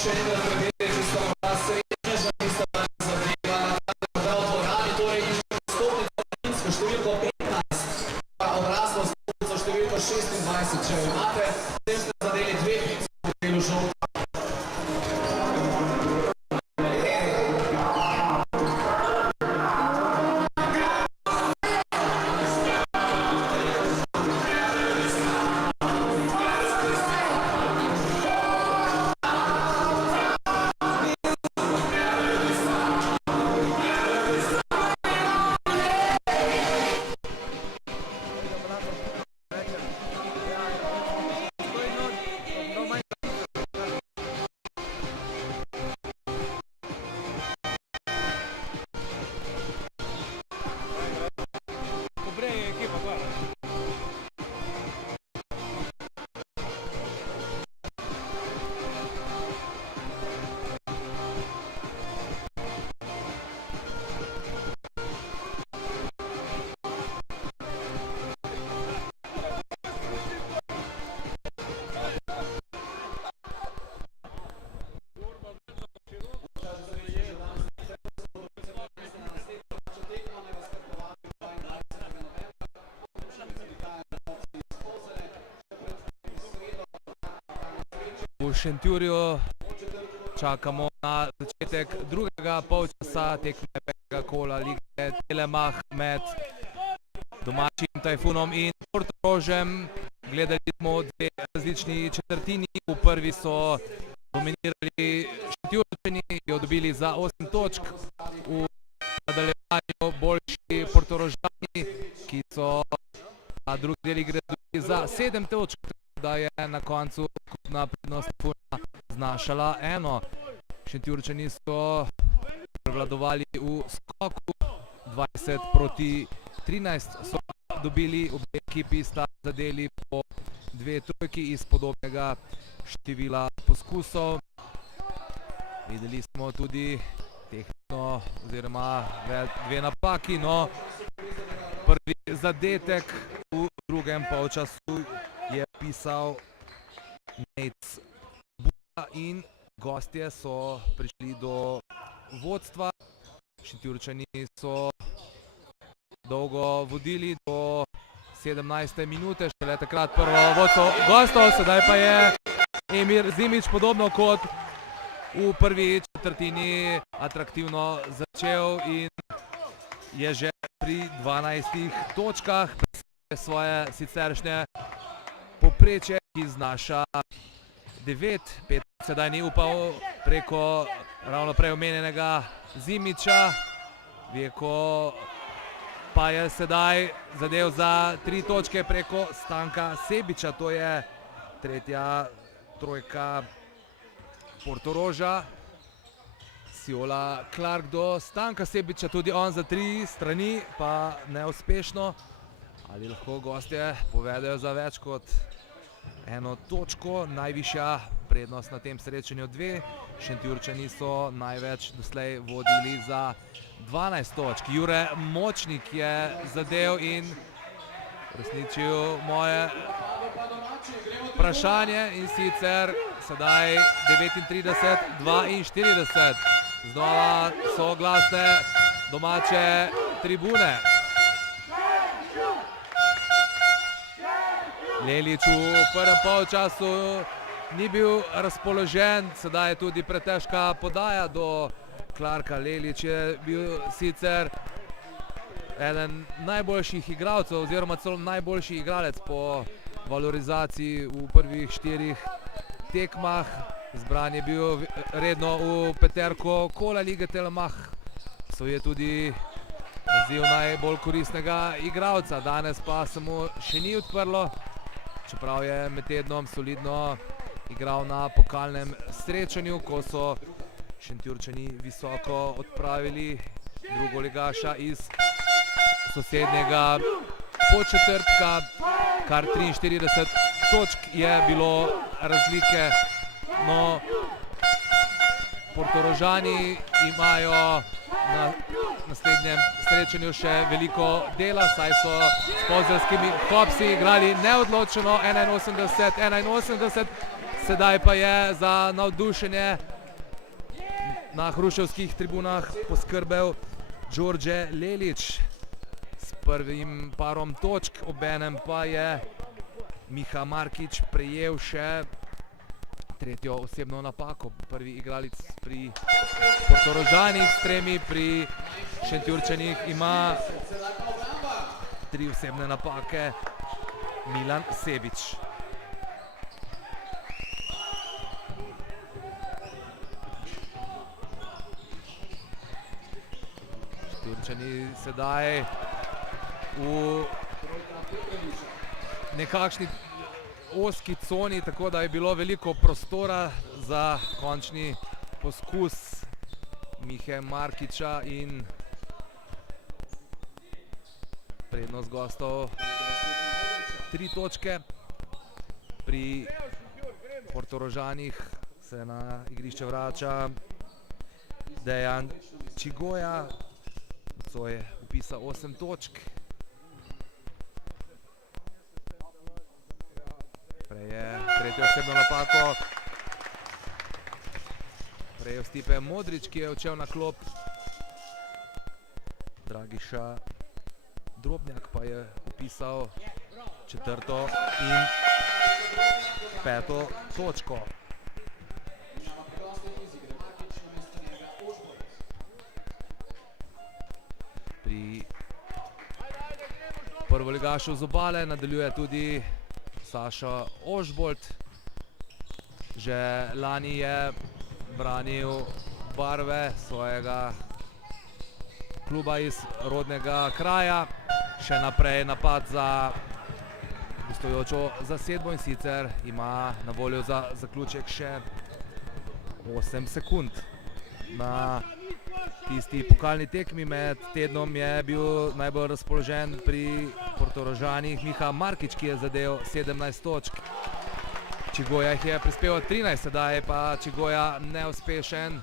še enkrat preveriti, če sta morda srečneža, tista zadeva, da v dvorani, torej išče stopnico Mlinsko številko 15, pa odraslo stopnico številko 26, če jo imate, s tem ste zadeli 2 pinci v delu žolta. V Šentjurju čakamo na začetek drugega polčasa tekme petega kola lige Telemach med domačim Tajfunom in Portorožem. Gledali smo dve različni četrtini. V prvi so dominirali Šentjurčani, jo dobili za 8 točk. V nadaljevanju boljši Portorožani, ki so na drugi del igre dobili za 7 točk. Da je na koncu skupna prednost Tajfuna znašala 1. Šentjurčani so prevladovali v skoku 20-13 so dobili, obe ekipi sta zadeli po 2 trojki iz podobnega števila poskusov. Videli smo tudi tehnično oziroma 2 napaki, no prvi zadetek v drugem polčasu je pisal Nec Buda in gostje so prišli do vodstva. Šentjurčani so dolgo vodili do 17. minute, šele takrat prvo vodstvo gostov, sedaj pa je Emir Zimić podobno kot v prvi četrtini atraktivno začel in je že pri 12 točkah svoje siceršnje povprečje, ki znaša 9. Pet sedaj ni upal preko ravno prej omenjenega Zimića. Vjeko pa je sedaj zadev za 3 točke preko Stanka Sebića. To je tretja trojka Portoroža. Siola Clark do Stanka Sebića, tudi on za 3 strani, pa neuspešno. Ali lahko gostje povedejo za več kot 1 točko, najvišja prednost na tem srečanju 2. Šentjurčani so največ doslej vodili za 12 točk. Jure Močnik je zadev in resničil moje vprašanje in sicer sedaj 39-42. Znova so glasne domače tribune. Lelić v prvem polčasu ni bil razpoložen, sedaj je tudi pretežka podaja do Clarka. Lelić je bil sicer eden najboljših igralcev oziroma celo najboljši igralec po valorizaciji v prvih 4 tekmah. Izbran je bil redno v peterko kola lige Telemach. So je tudi naziv najbolj koristnega igralca, danes pa se mu še ni odprlo. Čeprav je med tednom solidno igral na pokalnem srečanju, ko so Šentjurčani visoko odpravili drugoligaša iz sosednjega Podčetrtka. Kar 43 točk je bilo razlike. No, Portorožani imajo na naslednjem srečanju še veliko dela, saj so s Polzelskimi Hopsi igrali neodločeno 81-81, sedaj pa je za navdušenje na hruševskih tribunah poskrbel Đorđe Lelić s prvim parom točk, obenem pa je Miha Markić prejel še tretjo osebno napako. Prvi igralec pri Portorožanih s 3, pri Šentjurčanih ima 3 osebne napake Milan Sebić. Šentjurčani sedaj v nekakšni ozki coni, tako da je bilo veliko prostora za končni poskus Mihe Markića in prednost gostov 3 točke. Pri Portorožanih se na igrišče vrača Dejan Čigoja, co je upisal 8 točk. Prej je tretjo osebno napako prejel Stipe Modrić, ki je odšel na klop. Dragiša Drobnjak pa je upisal 4. in 5. točko. Pri prvoligašu z Obale nadaljuje tudi Saša Ožbolt. Že lani je branil barve svojega kluba iz rodnega kraja. Še naprej napad za gostujočo zasedbo in sicer ima na voljo za zaključek še 8 sekund. Na tisti pokalni tekmi med tednom je bil najbolj razpoložen pri Portorožanih Miha Markić, ki je zadel 17 točk. Čigoja jih je prispeval 13, sedaj pa Čigoja neuspešen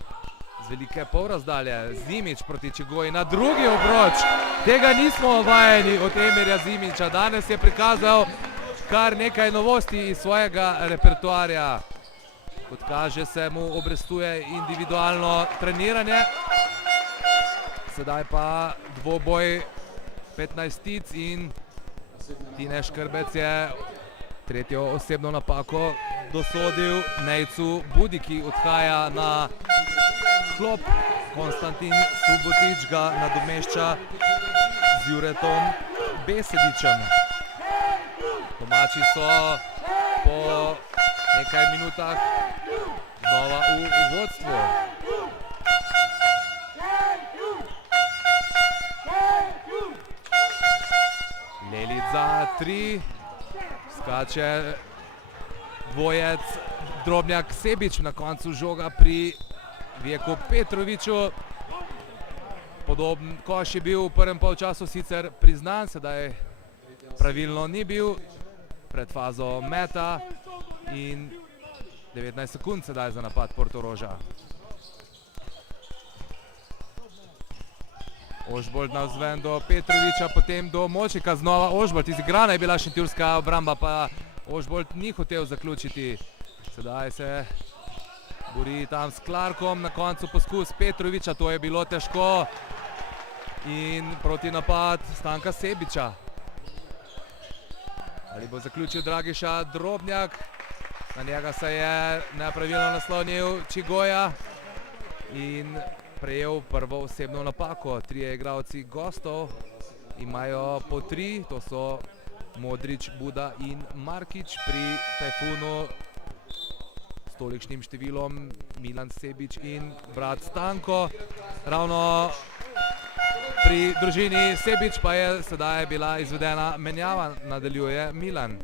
z velike polrazdalje. Zimić proti Čigoji na drugi obroč. Tega nismo vajeni od Emirja Zimića. Danes je prikazal kar nekaj novosti iz svojega repertoarja. Kot kaže, se mu obrestuje individualno treniranje. Sedaj pa dvoboj 15-tic in Tine Škrbec je tretjo osebno napako dosodil Nejcu Budi, ki odhaja na klop. Konstantin Subotić ga nadomešča z Juretom Besedičem. Domači so po nekaj minutah znova v vodstvu. Lelić za 3. Skače dvojec Drobnjak Sebić, na koncu žoga pri Vjeku Petroviću. Podoben koš je bil v prvem polčasu sicer priznan, sedaj pravilno ni bil pred fazo meta in 19 sekund sedaj za napad Portoroža. Ožbolt navzven do Petrovića, potem do Močnika, znova Ožbolt. Izigrana je bila šentjurska obramba, pa Ožbolt ni hotel zaključiti. Sedaj se bori tam s Clarkom, na koncu poskus Petrovića, to je bilo težko. In proti napad Stanka Sebića. Ali bo zaključil Dragiša Drobnjak? Na njega se je nepravilno naslonil Čigoja in prejel prvo osebno napako. Trije igralci gostov imajo po 3, to so Modrić, Buda in Markić. Pri Tajfunu s tolikšnim številom Milan Sebić in brat Stanko. Ravno pri družini Sebić pa je sedaj bila izvedena menjava, nadaljuje Milan.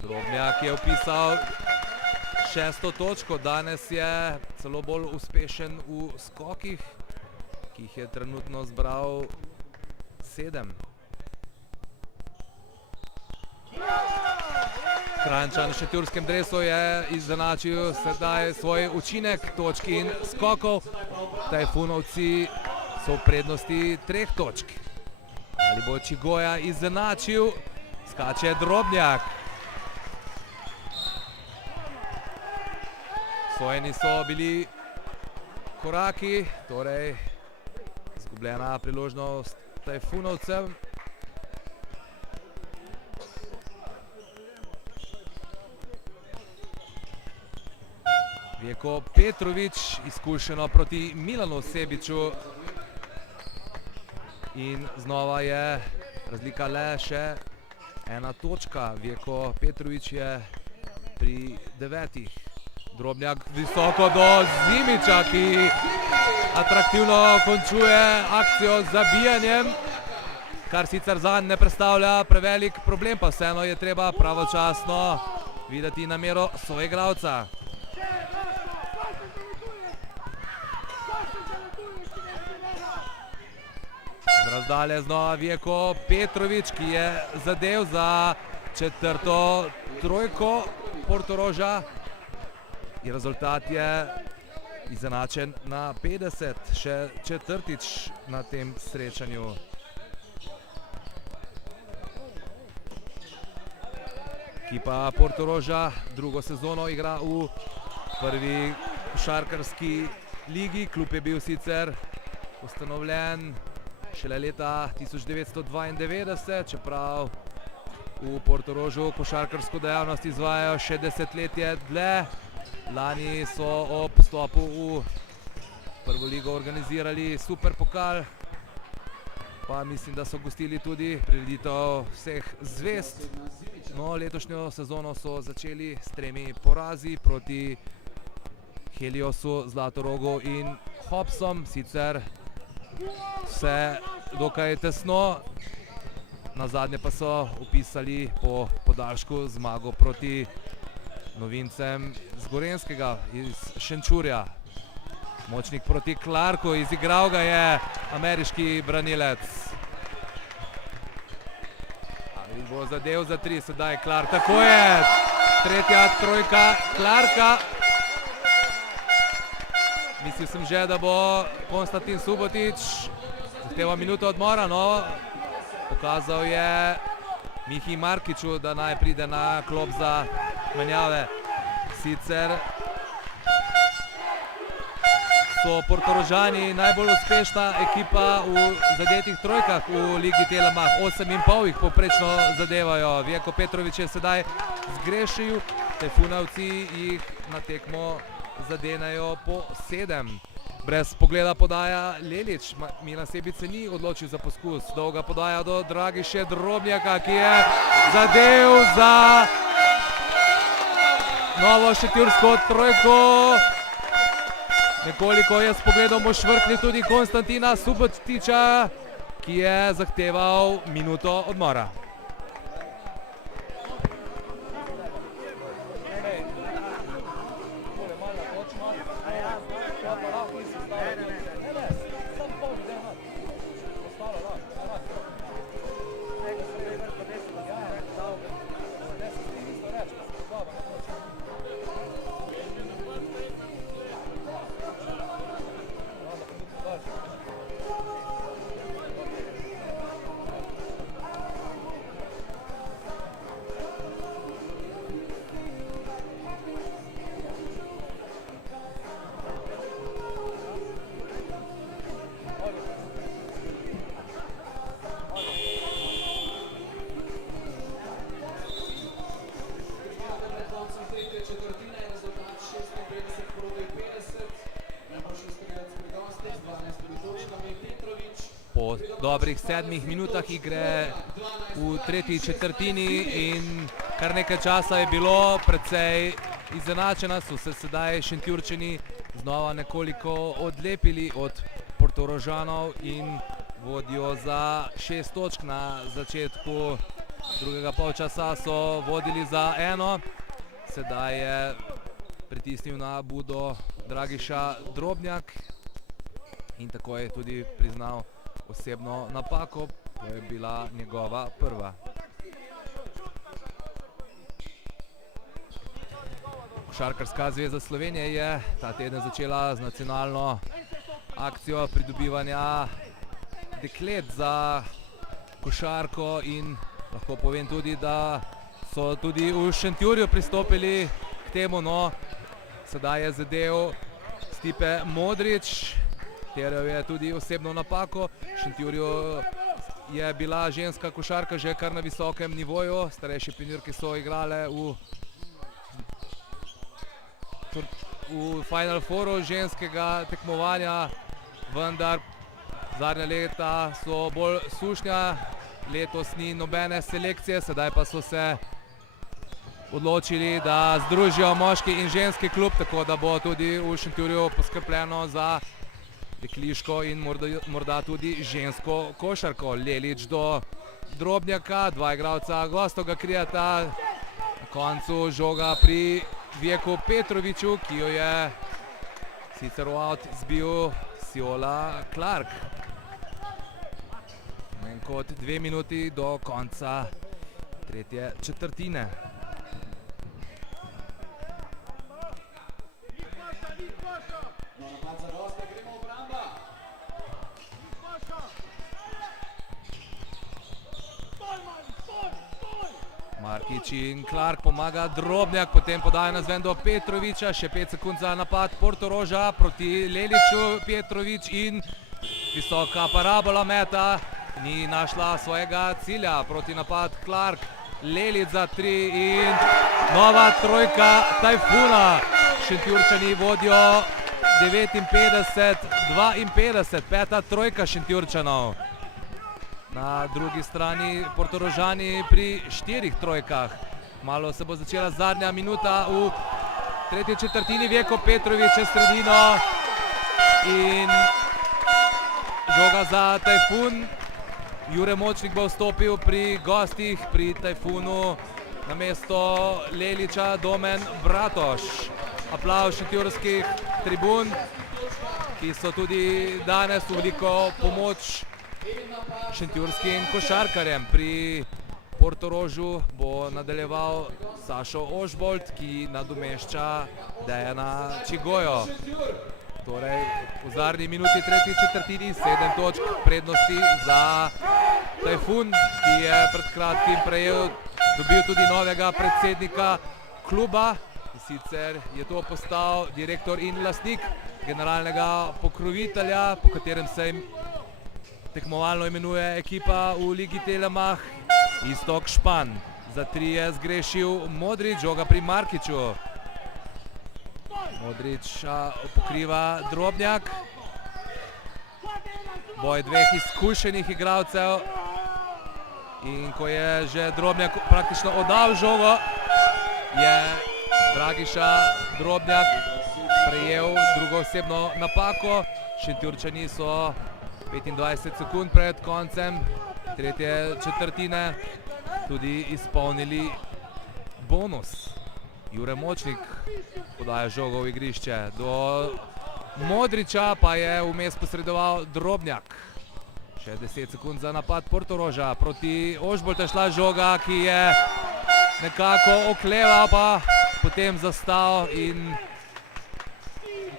Drobnjak je vpisal 6. točko, danes je celo bolj uspešen v skokih, ki jih je trenutno zbral 7. Kranjčan v šentjurskem dresu je izenačil sedaj svoj učinek točk in skokov. Tajfunovci so v prednosti 3 točk. Ali bo Čigoja izenačil Skače Drobnjak. Sojeni so bili koraki, torej izgubljena priložnost Tajfunovcem. Vjeko Petrović izkušeno proti Milanu Sebiću. In znova je razlika le še 1 točka. Vjeko Petrović je pri 9. Drobnjak visoko do Zimića, ki atraktivno končuje akcijo z zabijanjem, kar sicer zanj ne predstavlja prevelik problem, pa vseeno je treba pravočasno videti namero soigralca. Z razdalje znova Vjeko Petrović, ki je zadev za 4. trojko Portoroža. In rezultat je izenačen na 50, še 4. na tem srečanju. Ekipa Portoroža drugo sezono igra v prvi košarkarski ligi. Klub je bil sicer ustanovljen šele leta 1992, čeprav v Portorožu košarkarsko dejavnost izvajajo še desetletje dlje. Lani so ob vstopu v prvo ligo organizirali super pokal, pa mislim, da so gostili tudi prireditev vseh zvezd. No, letošnjo sezono so začeli s 3 porazi proti Heliosu, Zlatorogu in Hopsom. Sicer vse dokaj tesno, nazadnje pa so upisali po podaljšku zmago proti novincem z Gorenjskega, iz Šenčurja. Močnik proti Clarku, izigral ga je ameriški branilec. Ali bo zadev za 3 sedaj Clark, tako je, 3. trojka Clarka. Mislil sem že, da bo Konstantin Subotić zahteval minuto odmora, no, pokazal je Mihi Markiću, da naj pride na klop za menjave. Sicer so Portorožani najbolj uspešna ekipa v zadetih trojkah v Ligi Telemach. 8,5 jih poprečno zadevajo. Vjeko Petrović je sedaj zgrešil, Tajfunovci jih na tekmo zadenajo po 7. Brez pogleda podaja Lelić. Milan Sebić se ni odločil za poskus. Dolga podaja do Dragiše Drobnjaka, ki je zadev za novo šetjursko trojko. Nekoliko je s pogledom ošvrknil tudi Konstantina Subotića, ki je zahteval minuto odmora. Po dobrih 7 minutah igre v tretji četrtini in kar nekaj časa je bilo precej izenačena, so se sedaj Šentjurčani znova nekoliko odlepili od Portorožanov in vodijo za 6 točk. Na začetku drugega polčasa so vodili za 1, sedaj je pritisnil na Budo Dragiša Drobnjak in tako je tudi priznal osebno napako, to je bila njegova prva. Košarkarska zveza Slovenije je ta teden začela z nacionalno akcijo pridobivanja deklet za košarko in Lahko povem tudi, da so tudi v Šentjurju pristopili k temu, no, sedaj je zadel Stipe Modrić, terjal je tudi osebno napako. V Šentjurju je bila ženska košarka že kar na visokem nivoju, starejše pionirke so igrale v Final Fouru ženskega tekmovanja, vendar zadnja leta so bolj sušnja, letos ni nobene selekcije, sedaj pa so se odločili, da združijo moški in ženski klub, tako da bo tudi v Šentjurju poskrbljeno za dekliško in morda tudi žensko košarko. Lelić do Drobnjaka, dva igralca gostov ga krijeta, na koncu žoga pri Vjeku Petroviću, ki jo je sicer v out zbil Siola Clark. Manj kot 2 minuti do konca tretje četrtine. Markić in Clark pomaga Drobnjak, potem podaja na zven do Petrovića, še 5 sekund za napad Portoroža proti Leliću. Petrović in visoka parabola meta, ni našla svojega cilja, proti napad Clark, Lelić za 3 in nova trojka Tajfuna. Šentjurčani vodijo 59-52, peta trojka Šentjurčanov. Na drugi strani Portorožani pri 4 trojkah. Malo se bo začela zadnja minuta v tretji četrtini. Vjeko Petrović čez sredino in žoga za Tajfun. Jure Močnik bo vstopil pri gostih, pri Tajfunu namesto Lelića Domen Bratoš. Aplavz šentjurskih tribun, ki so tudi danes v veliko pomoč šentjurskim košarkarjem. Pri Portorožu bo nadaljeval Sašo Ožbolt, ki nadomešča Dejana Čigojo. Torej v zadnji minuti tretji četrtini 7 točk prednosti za Tajfun, ki je pred kratkim dobil tudi novega predsednika kluba. Sicer je to postal direktor in lastnik generalnega pokrovitelja, po katerem se tekmovalno imenuje ekipa v Ligi Telemach, Iztok Špan. Za 3 je zgrešil Modrić, žoga pri Markiću. Modrić pokriva Drobnjak. Boj dveh izkušenih igralcev. In ko je že Drobnjak praktično oddal žogo, je Dragiša Drobnjak prejel drugo osebno napako. Šentjurčani so 25 sekund pred koncem tretje četrtine tudi izpolnili bonus. Jure Močnik podaja žogo v igrišče. Do Modrića pa je vmes posredoval Drobnjak. Še 10 sekund za napad Portoroža. Proti Ožbolta šla žoga, ki je nekako okleval, pa potem zastal in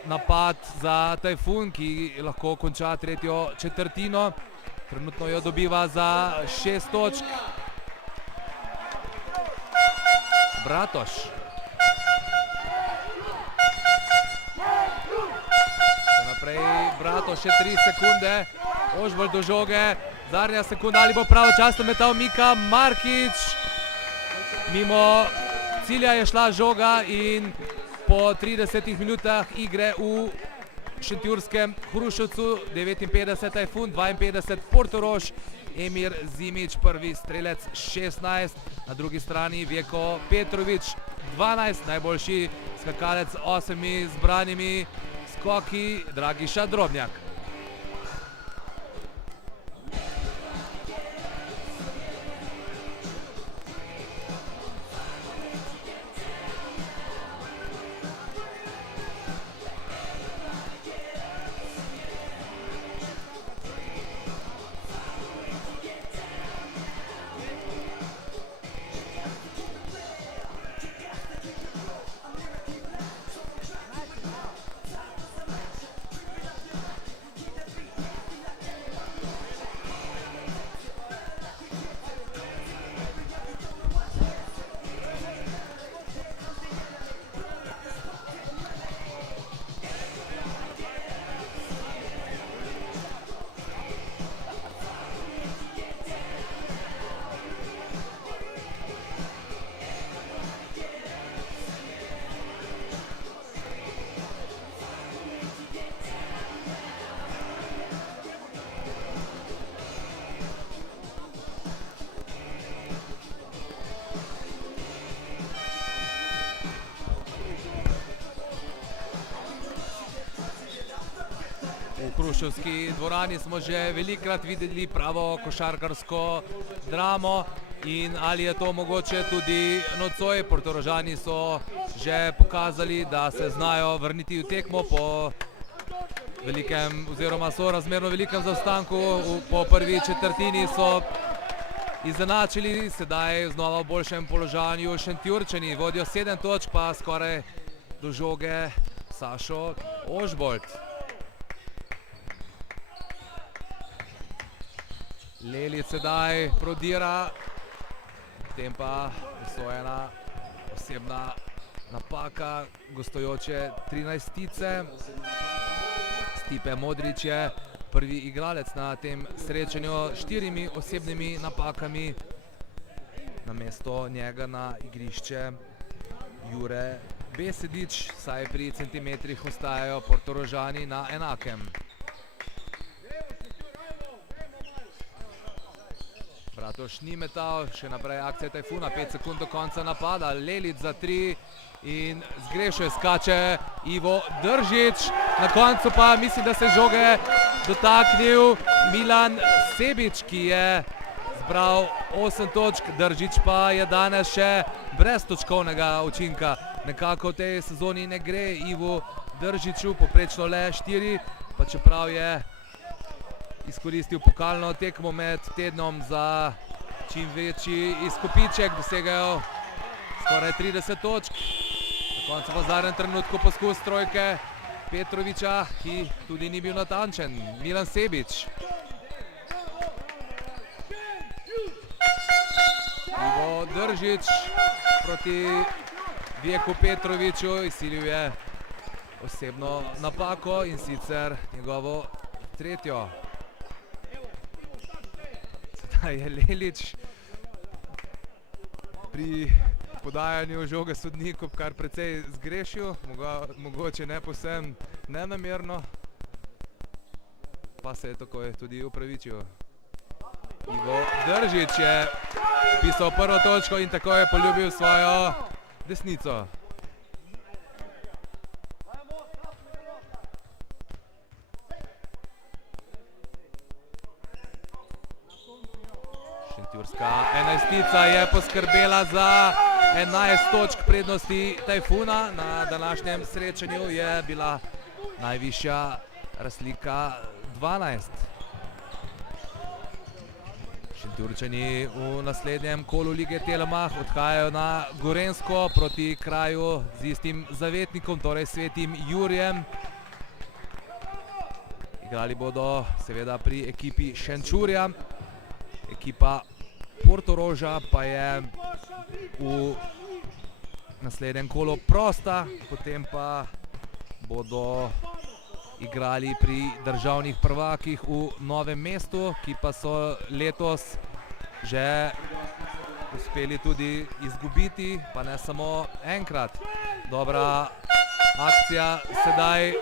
napad za Tajfun, ki lahko konča tretjo četrtino. Trenutno jo dobiva za 6 točk. Bratoš. Še naprej Bratoš, še 3 sekunde. Ožbolt do žoge. Zadnja sekunda, ali bo pravočasno metal Mika Markić. Mimo cilja je šla žoga in po 30 minutah igre v šentjurskem Hruševcu 59 Tajfun, 52 Portorož. Emir Zimić, prvi strelec 16, na drugi strani Vjeko Petrović 12, najboljši skakalec 8 zbranimi skoki Dragiša Drobnjak. Hruševski dvorani smo že velikokrat videli pravo košarkarsko dramo in ali je to mogoče tudi nocoj. Portorožani so že pokazali, da se znajo vrniti v tekmo po velikem oziroma sorazmerno velikem zaostanku. Po prvi četrtini so izenačili, sedaj znova v boljšem položaju Šentjurčani, vodijo 7 točk, pa skoraj do žoge Sašo Ožbolt. Lelic sedaj prodira, potem pa usvojena osebna napaka gostujoče 13-tice. Stipe Modrić je prvi igralec na tem srečanju s 4 osebnimi napakami. Namesto njega na igrišče Jure Besedić, saj pri centimetrih ostajajo Portorožani na enakem. Bratoš ni metal, še naprej akcija Tajfuna, 5 sekund do konca napada, Lelic za 3 in zgrešuje, skače Ivo Držić, na koncu pa mislim, da se žoge dotaknil Milan Sebić, ki je zbral 8 točk, Držić pa je danes še brez točkovnega učinka. Nekako v tej sezoni ne gre Ivu Držiću, poprečno le 4, pa čeprav je izkoristil pokalno tekmo med tednom za čim večji izkupiček, dosegajo skoraj 30 točk. Na koncu pa v zadnjem trenutku poskus trojke Petrovića, ki tudi ni bil natančen. Milan Sebić. Ivo Držić proti Vjeku Petroviću, izsilil je osebno napako in sicer njegovo tretjo. Sedaj je Lelic pri podajanju žoge sodniku kar precej zgrešil, mogoče ne povsem nenamerno, pa se je takoj tudi upravičil. Ivo Držić je pisal prvo točko in tako je poljubil svojo desnico. Šentjurska enajstica je poskrbela za 11 točk prednosti Tajfuna. Na današnjem srečanju je bila najvišja razlika 12. Šentjurčani v naslednjem kolu Lige Telemach odhajajo na Gorenjsko proti kraju z istim zavetnikom, torej Svetim Jurjem. Igrali bodo seveda pri ekipi Šenčurja. Ekipa Portoroža pa je v naslednjem kolu prosta, potem pa bodo igrali pri državnih prvakih v Novem mestu, ki pa so letos že uspeli tudi izgubiti, pa ne samo enkrat. Dobra akcija sedaj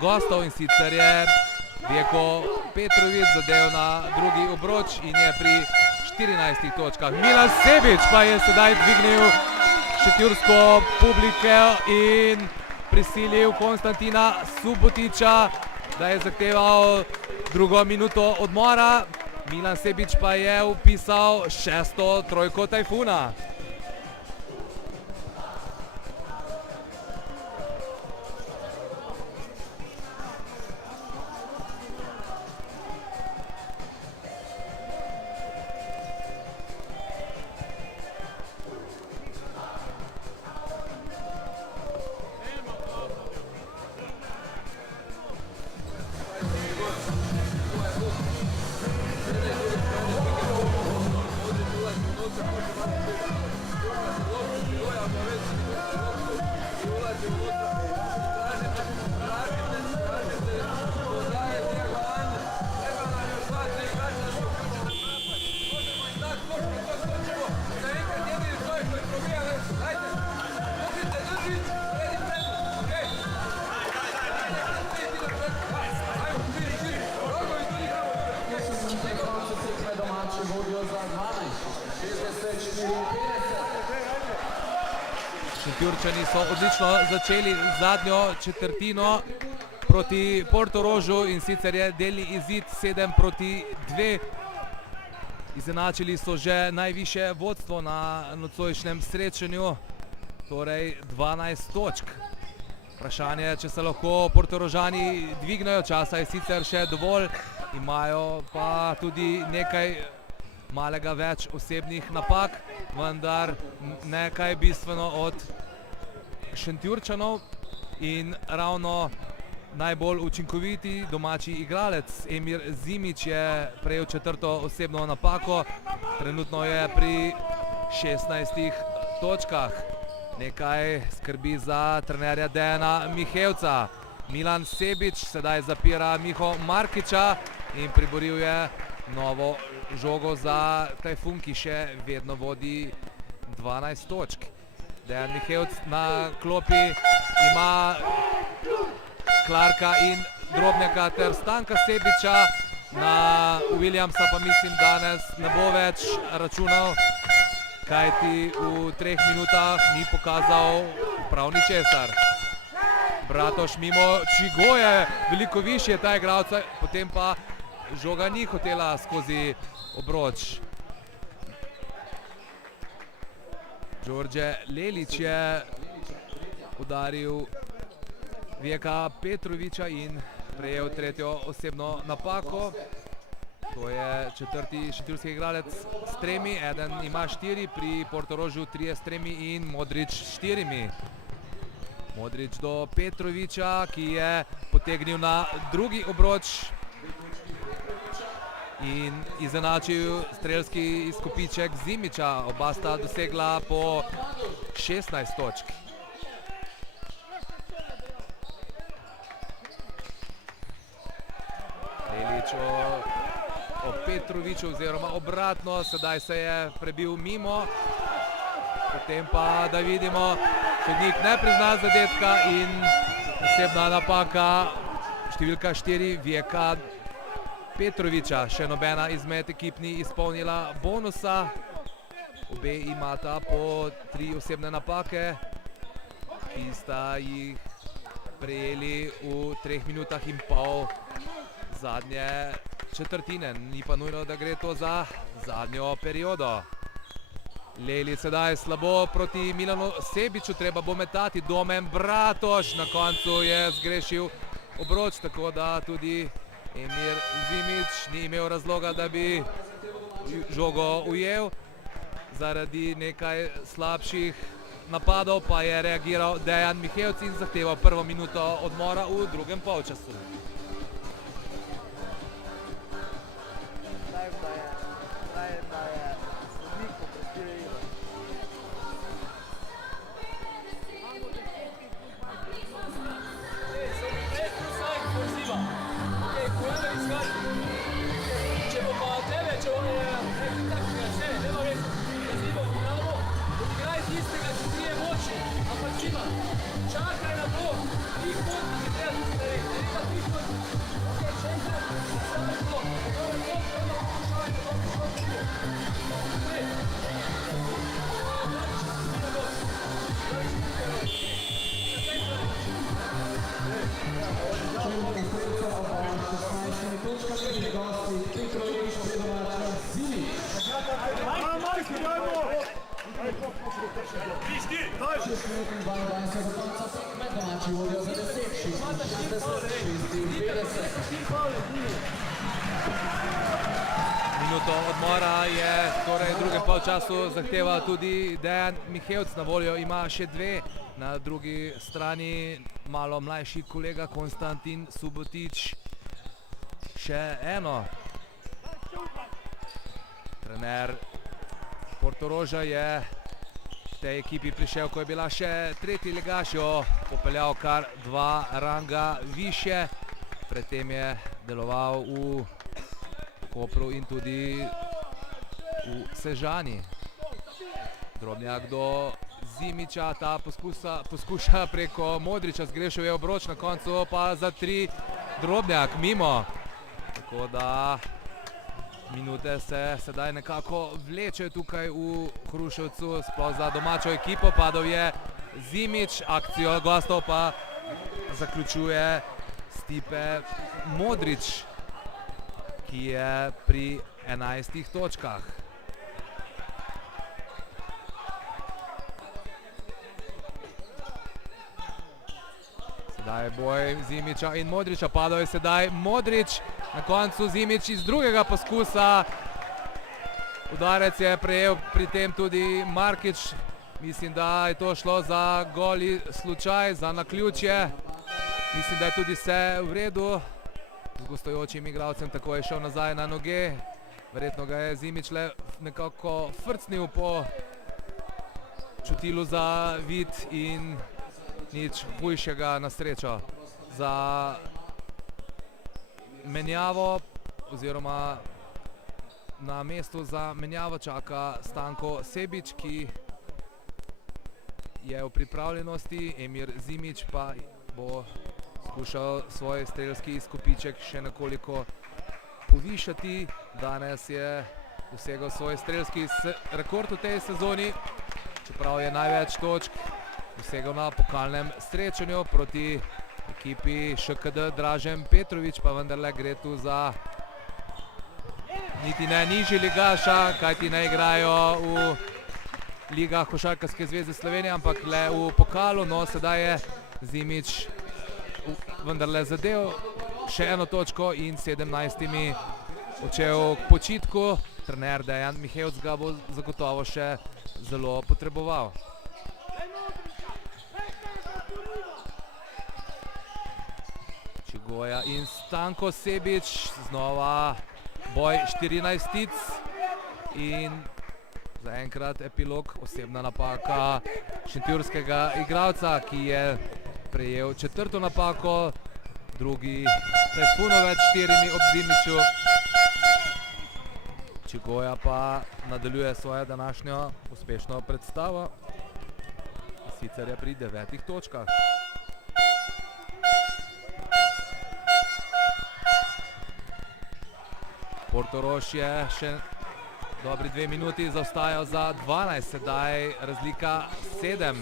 gostov in sicer je Vjeko Petrović zadel na drugi obroč in je pri 14 točkah. Milan Sebić pa je sedaj dvignil šentjursko publiko in prisilil Konstantina Subotića, da je zahteval drugo minuto odmora. Milan Sebić pa je vpisal 6. trojko Tajfuna. Šentjurčani so odlično začeli zadnjo četrtino, proti Portorožu, in sicer je delni izid 7-2. Izenačili so že najvišje vodstvo na nocojšnjem srečanju, torej 12 točk. Vprašanje, če se lahko Portorožani dvignejo, časa je sicer še dovolj, imajo pa tudi nekaj malega več osebnih napak, vendar nekaj bistveno od Šentjurčanov, in ravno najbolj učinkoviti domači igralec Emir Zimić je prejel 4. osebno napako, trenutno je pri 16 točkah. Nekaj skrbi za trenerja Dejana Mihevca. Milan Sebič sedaj zapira Miho Markiča in priboril je novo žogo za Tajfun, ki še vedno vodi 12 točk. Dejan Mihevc na klopi ima Clarka in Drobnjaka ter Stanka Sebiča. Na Williamsa pa mislim danes ne bo več računal, kajti v 3 minutah ni pokazal prav ničesar. Bratoš mimo Čigoje, veliko višje ta igralca, potem pa žoga ni hotela skozi obroč. Đorđe Lelić je udaril Vijeka Petrovića in prejel 3. osebno napako. To je 4. šentjurski igralec s 3, eden ima 4, pri Portorožu 3 s 3 in Modrić s 4. Modrić do Petrovića, ki je potegnil na drugi obroč in izenačil strelski izkupiček Zimića. Oba sta dosegla po 16 točk. Lelić o Petroviću oziroma obratno, sedaj se je prebil mimo. Potem pa, da vidimo, sodnik ne prizna zadetka in osebna napaka številka 4 Vijeka Petrovića. Še nobena izmed ekip ni izpolnila bonusa. Obe imata po 3 osebne napake, ki sta jih prejeli v 3 minutah in pol zadnje četrtine. Ni pa nujno, da gre to za zadnjo periodo. Lelić sedaj slabo proti Milanu Sebiču, treba bo metati. Domen Bratoš na koncu je zgrešil obroč, tako da tudi Emir Zimić ni imel razloga, da bi žogo ujel. Zaradi nekaj slabših napadov pa je reagiral Dejan Mihevc in zahteval 1. minuto odmora v drugem polčasu. Minuto odmora je torej v drugem polčasu zahteval tudi Dejan Mihevc. Na voljo ima še 2. Na drugi strani malo mlajši kolega Konstantin Subotić še eno. Trener Portoroža je v tej ekipi prišel, ko je bila še 3. ligaš, jo popeljal kar 2 ranga više. Predtem je deloval v Kopru in tudi v Sežani. Drobnjak do Zimića, ta poskuša preko Modrića, zgrešil je obroč, na koncu pa za 3 Drobnjak mimo. Tako da minute se sedaj nekako vlečejo tukaj v Hruševcu, sploh za domačo ekipo. Padel je Zimić, akcijo gostov pa zaključuje Stipe Modrić, ki je pri 11 točkah. Sedaj je boj Zimića in Modrića, padal je sedaj Modrić, na koncu Zimić iz drugega poskusa. Udarec je prejel pri tem tudi Markić, mislim, da je to šlo za goli slučaj, za naključje. Mislim, da je tudi vse v redu. Z gostujočim igralcem tako je šel nazaj na noge. Verjetno ga je Zimić le nekako frcnil po čutilu za vid in nič hujšega na srečo. Za menjavo oziroma na mestu za menjavo čaka Stanko Sebić, ki je v pripravljenosti. Emir Zimić pa bo skušal svoj strelski izkupiček še nekoliko povišati. Danes je dosegel svoj strelski rekord v tej sezoni, čeprav je največ točk dosegel na pokalnem srečanju proti ekipi ŠKD Dražen Petrović, pa vendarle gre tu za niti ne nižji ligaša, kajti ne igrajo v ligah Košarkarske zveze Slovenije, ampak le v pokalu. No, sedaj je Zimić vendarle zadel še eno točko in 17 odšel k počitku. Trener Dejan Mihevc ga bo zagotovo še zelo potreboval. Čigoja in Stanko Sebić, znova boj 14 in zaenkrat epilog, osebna napaka šentjurskega igralca, ki je prejel četrto napako, drugi Tajfunović 4 ob Zimiću. Čigoja pa nadaljuje svojo današnjo uspešno predstavo, sicer je pri 9 točkah. Portorož je še dobri 2 minuti zaostajal za 12, sedaj razlika 7.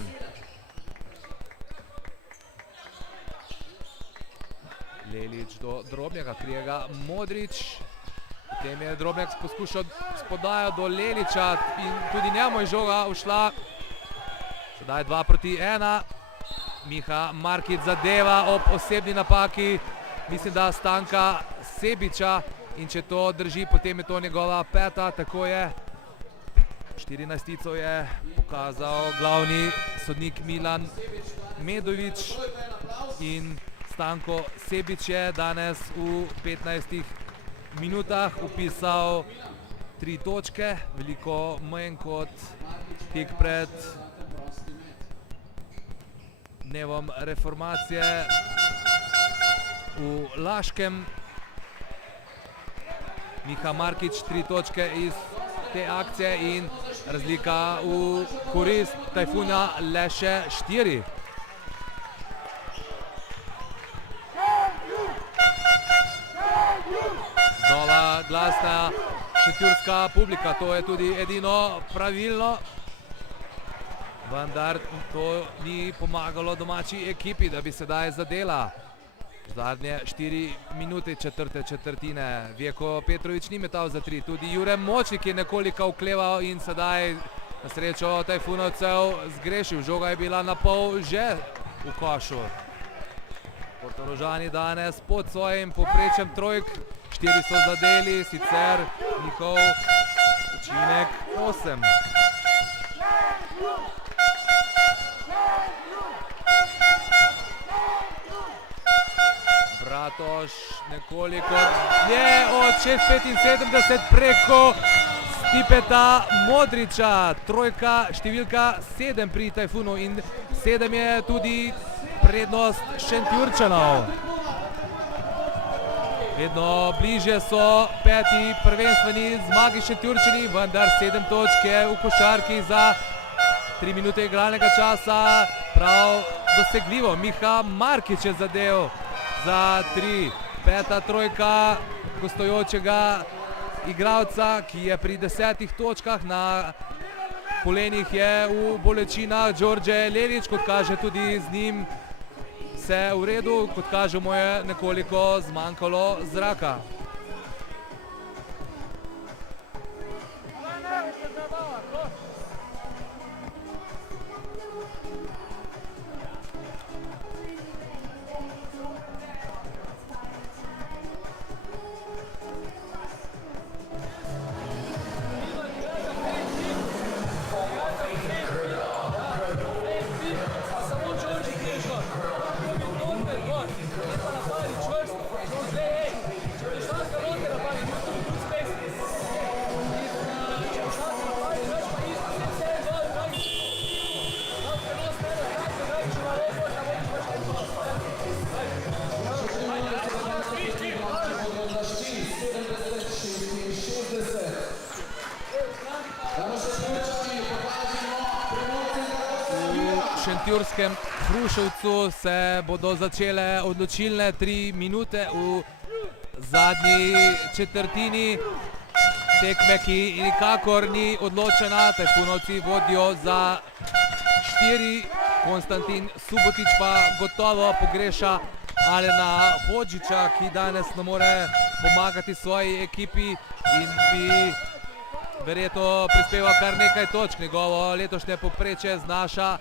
Lelić do Drobnjaka, krije ga Modrić. Potem je Drobnjak poskušal s podajo do Lelića in tudi njemu je žoga ušla. Sedaj 2 proti 1. Miha Markić zadeva ob osebni napaki, mislim, da Stanka Sebića. In če to drži, potem je to njegova 5. Tako je. 14 je pokazal glavni sodnik Milan Medović in Stanko Sebić je danes v 15 minutah upisal 3 točke, veliko manj kot tik pred dnevom reformacije v Laškem. Miha Markić 3 točke iz te akcije in razlika v korist Tajfuna le še 4. Znova glasna šentjurska publika, to je tudi edino pravilno, vendar to ni pomagalo domači ekipi, da bi sedaj zadela. Zadnje 4 minute četrte četrtine. Vjeko Petrović ni metal za 3, tudi Jure Močnik je nekoliko ukleval in sedaj na srečo Tajfunovcev zgrešil. Žoga je bila na pol že v košu. Portorožani danes pod svojim povprečjem trojk, 4 so zadeli, sicer njihov učinek 8. Bratož nekoliko dlje od 6,75 preko Stipeta Modrića. Trojka številka 7 pri Tajfunu in 7 je tudi prednost Šentjurčanov. Vedno bližje so 5. prvenstveni zmagi Šentjurčani, vendar 7 točk je v košarki za 3 minute igralnega časa prav dosegljivo. Miha Markić je zadev za 3. 5. trojka gostujočega igralca, ki je pri 10 točkah. Na kolenih je v bolečinah Đorđe Lelić, kot kaže tudi z njim vse v redu, kot kaže mu je nekoliko zmanjkalo zraka. V šentjurskem Hruševcu se bodo začele odločilne 3 minute v zadnji četrtini tekme, ki nikakor ni odločena. Tajfunovci vodijo za 4, Konstantin Subotić pa gotovo pogreša Alena Hodžića, ki danes ne more pomagati svoji ekipi in bi verjetno prispeval kar nekaj točk. Njegovo letošnje povprečje znaša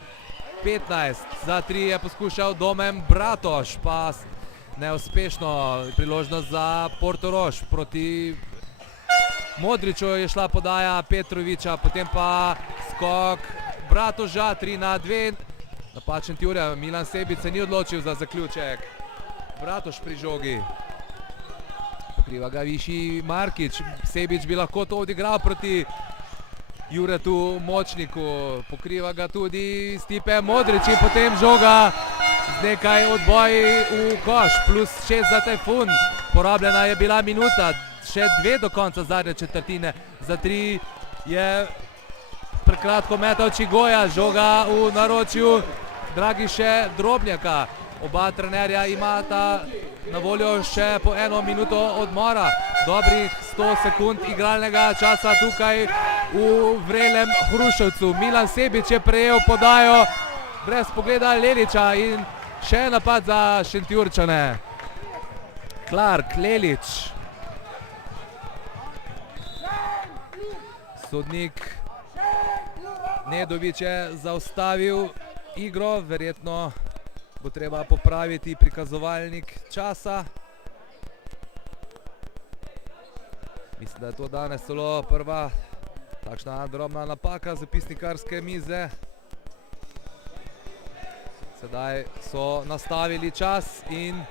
15. Za 3 je poskušal Domen Bratož, pa neuspešno. Priložnost za Portorož. Proti Modriću je šla podaja Petrovića, potem pa skok Bratoža, 3-2. Napad Šentjurja, Milan Sebić se ni odločil za zaključek. Bratož pri žogi. Pokriva ga višji Markić. Sebić bi lahko to odigral proti Juretu Močniku. Pokriva ga tudi Stipe Modrić in potem žoga z nekaj odboji v koš. +6 za Tajfun. Porabljena je bila minuta. Še 2 do konca zadnje četrtine. Za 3 je prekratko metal Čigoja. Žoga v naročju Dragiše Drobnjaka. Oba trenerja imata na voljo še po 1 minuto odmora. Dobrih 100 sekund igralnega časa tukaj v vrelem Hruševcu. Milan Sebić je prejel podajo brez pogleda Lelića in še napad za Šentjurčane. Clark, Lelić. Sodnik Nedović je zaustavil igro, verjetno bo treba popraviti prikazovalnik časa. Mislim, da je to danes celo prva takšna drobna napaka zapisnikarske mize. Sedaj so nastavili čas in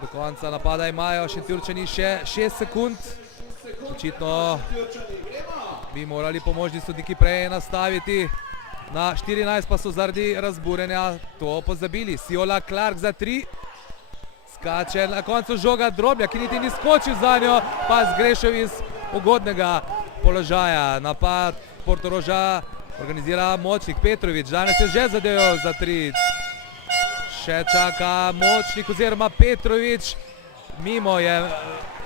do konca napada imajo Šentjurčani še 6 sekund. Očitno bi morali pomožni sodniki prej nastaviti. Na 14 pa so zaradi razburjenja to pozabili. Siola Clark za 3. Skače na koncu žoga Drobnjak, ki niti ni skočil za njo, pa zgrešil iz ugodnega položaja. Napad Portoroža organizira Močnik. Petrović danes je že zadeval za 3. Še čaka Močnik oziroma Petrović. Mimo je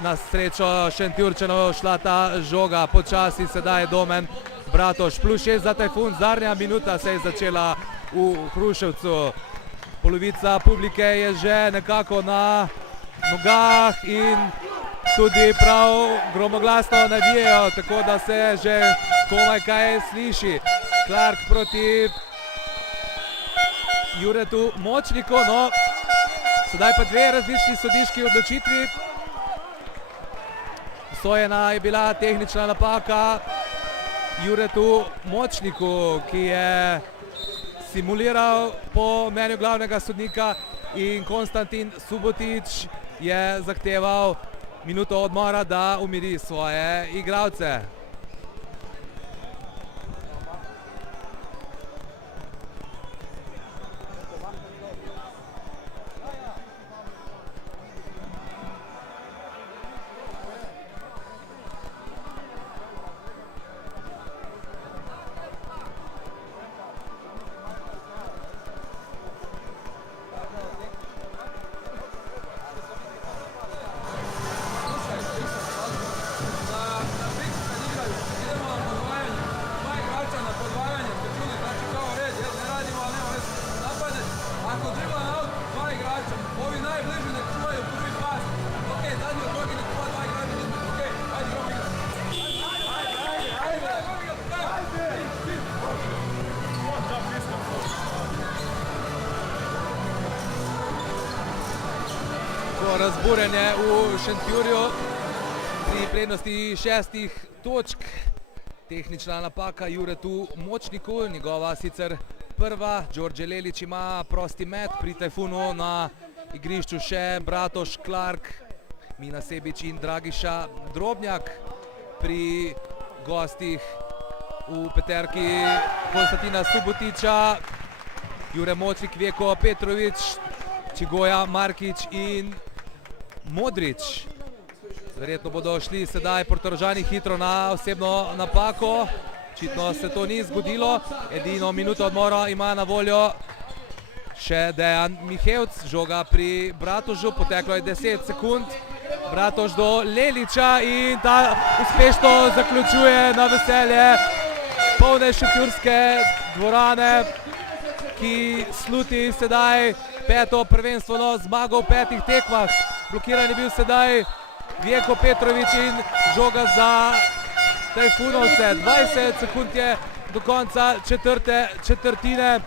na srečo Šentjurčanov šla ta žoga. Počasi sedaj Domen Bratož. +6 za Tajfun. Zadnja minuta se je začela v Hruševcu. Polovica publike je že nekako na nogah in tudi prav gromoglasno navijajo, tako da se že komaj kaj sliši. Clark proti Juretu Močniku. No, sedaj pa 2 različni sodniški odločitvi. Usojena je bila tehnična napaka Juretu Močniku, ki je simuliral po mnenju glavnega sodnika, in Konstantin Subotić je zahteval minuto odmora, da umiri svoje igralce. razburjenje v Šentjurju pri prednosti 6 točk. Tehnična napaka Juretu Močniku, njegova sicer prva. Đorđe Lelić ima prosti met, pri Tajfunu na igrišču še Bratoš, Clark, Mina Sebić in Dragiša Drobnjak. Pri gostih v peterki Konstantina Subotića, Jure Močnik, Vjeko Petrović, Čigoja Markić in Modrić. Verjetno bodo šli sedaj Portorožani hitro na osebno napako. Očitno se to ni zgodilo. Edino minuto odmora ima na voljo še Dejan Mihevc. Žoga pri Bratožu, poteklo je 10 sekund. Bratož do Lelića in ta uspešno zaključuje na veselje polne šentjurske dvorane, ki sluti sedaj peto prvenstveno zmago v 5 tekmah. Blokiran je bil sedaj Vjeko Petrović in žoga za Tajfunovce. 20 sekund je do konca četrte četrtine.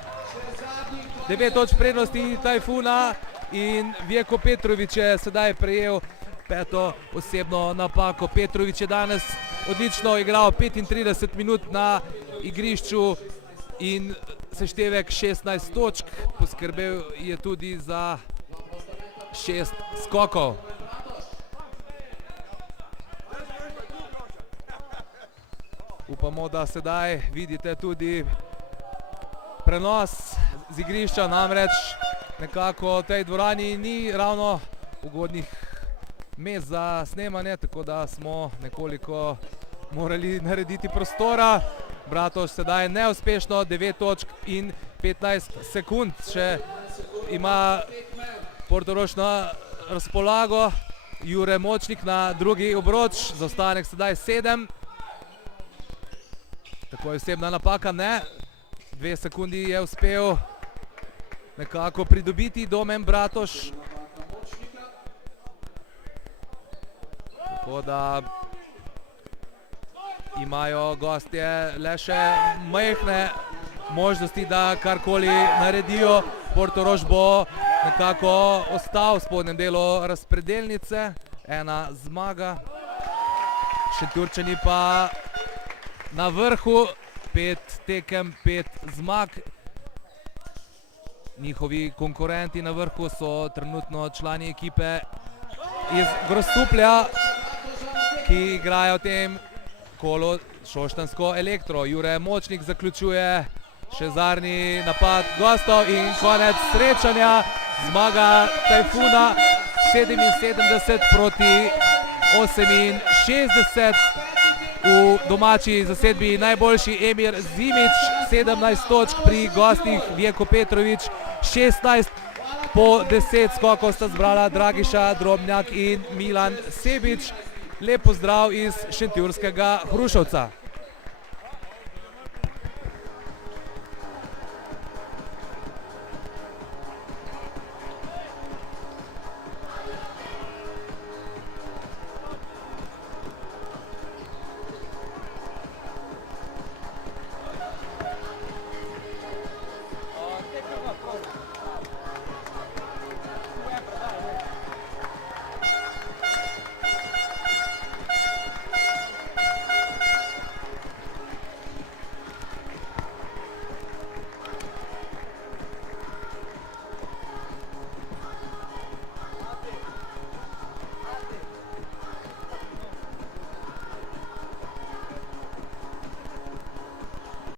9 točk prednosti Tajfuna in Vjeko Petrović je sedaj prejel peto osebno napako. Petrović je danes odlično igral 35 minut na igrišču in seštevek 16 točk. Poskrbel je tudi za 6 skokov. Upamo, da sedaj vidite tudi prenos z igrišča, namreč nekako v tej dvorani ni ravno ugodnih mest za snemanje, tako da smo nekoliko morali narediti prostora. Bratož sedaj neuspešno, 9 točk in 15 sekund še ima Portorož na razpolago. Jure Močnik na drugi obroč, zaostanek sedaj 7. Tako je osebna napaka, ne. 2 sekundi je uspel nekako pridobiti Domen Bratož. Tako da imajo gostje le še majhne možnosti, da karkoli naredijo. Portorož bo nekako ostal v spodnjem delu razpredelnice. 1 zmaga. Šentjurčani pa na vrhu, 5 tekem, 5 zmag. Njihovi konkurenti na vrhu so trenutno člani ekipe iz Grosuplja, ki igrajo v tem kolu Šoštanjsko Elektro. Jure Močnik zaključuje še zadnji napad gostov in konec srečanja. Zmaga Tajfuna 77 proti 68. V domači zasedbi najboljši Emir Zimić, 17 točk, pri gostih Vjeko Petrović 16. Po 10 skokov sta zbrala Dragiša Drobnjak in Milan Sebić. Lep pozdrav iz šentjurskega Hrušovca.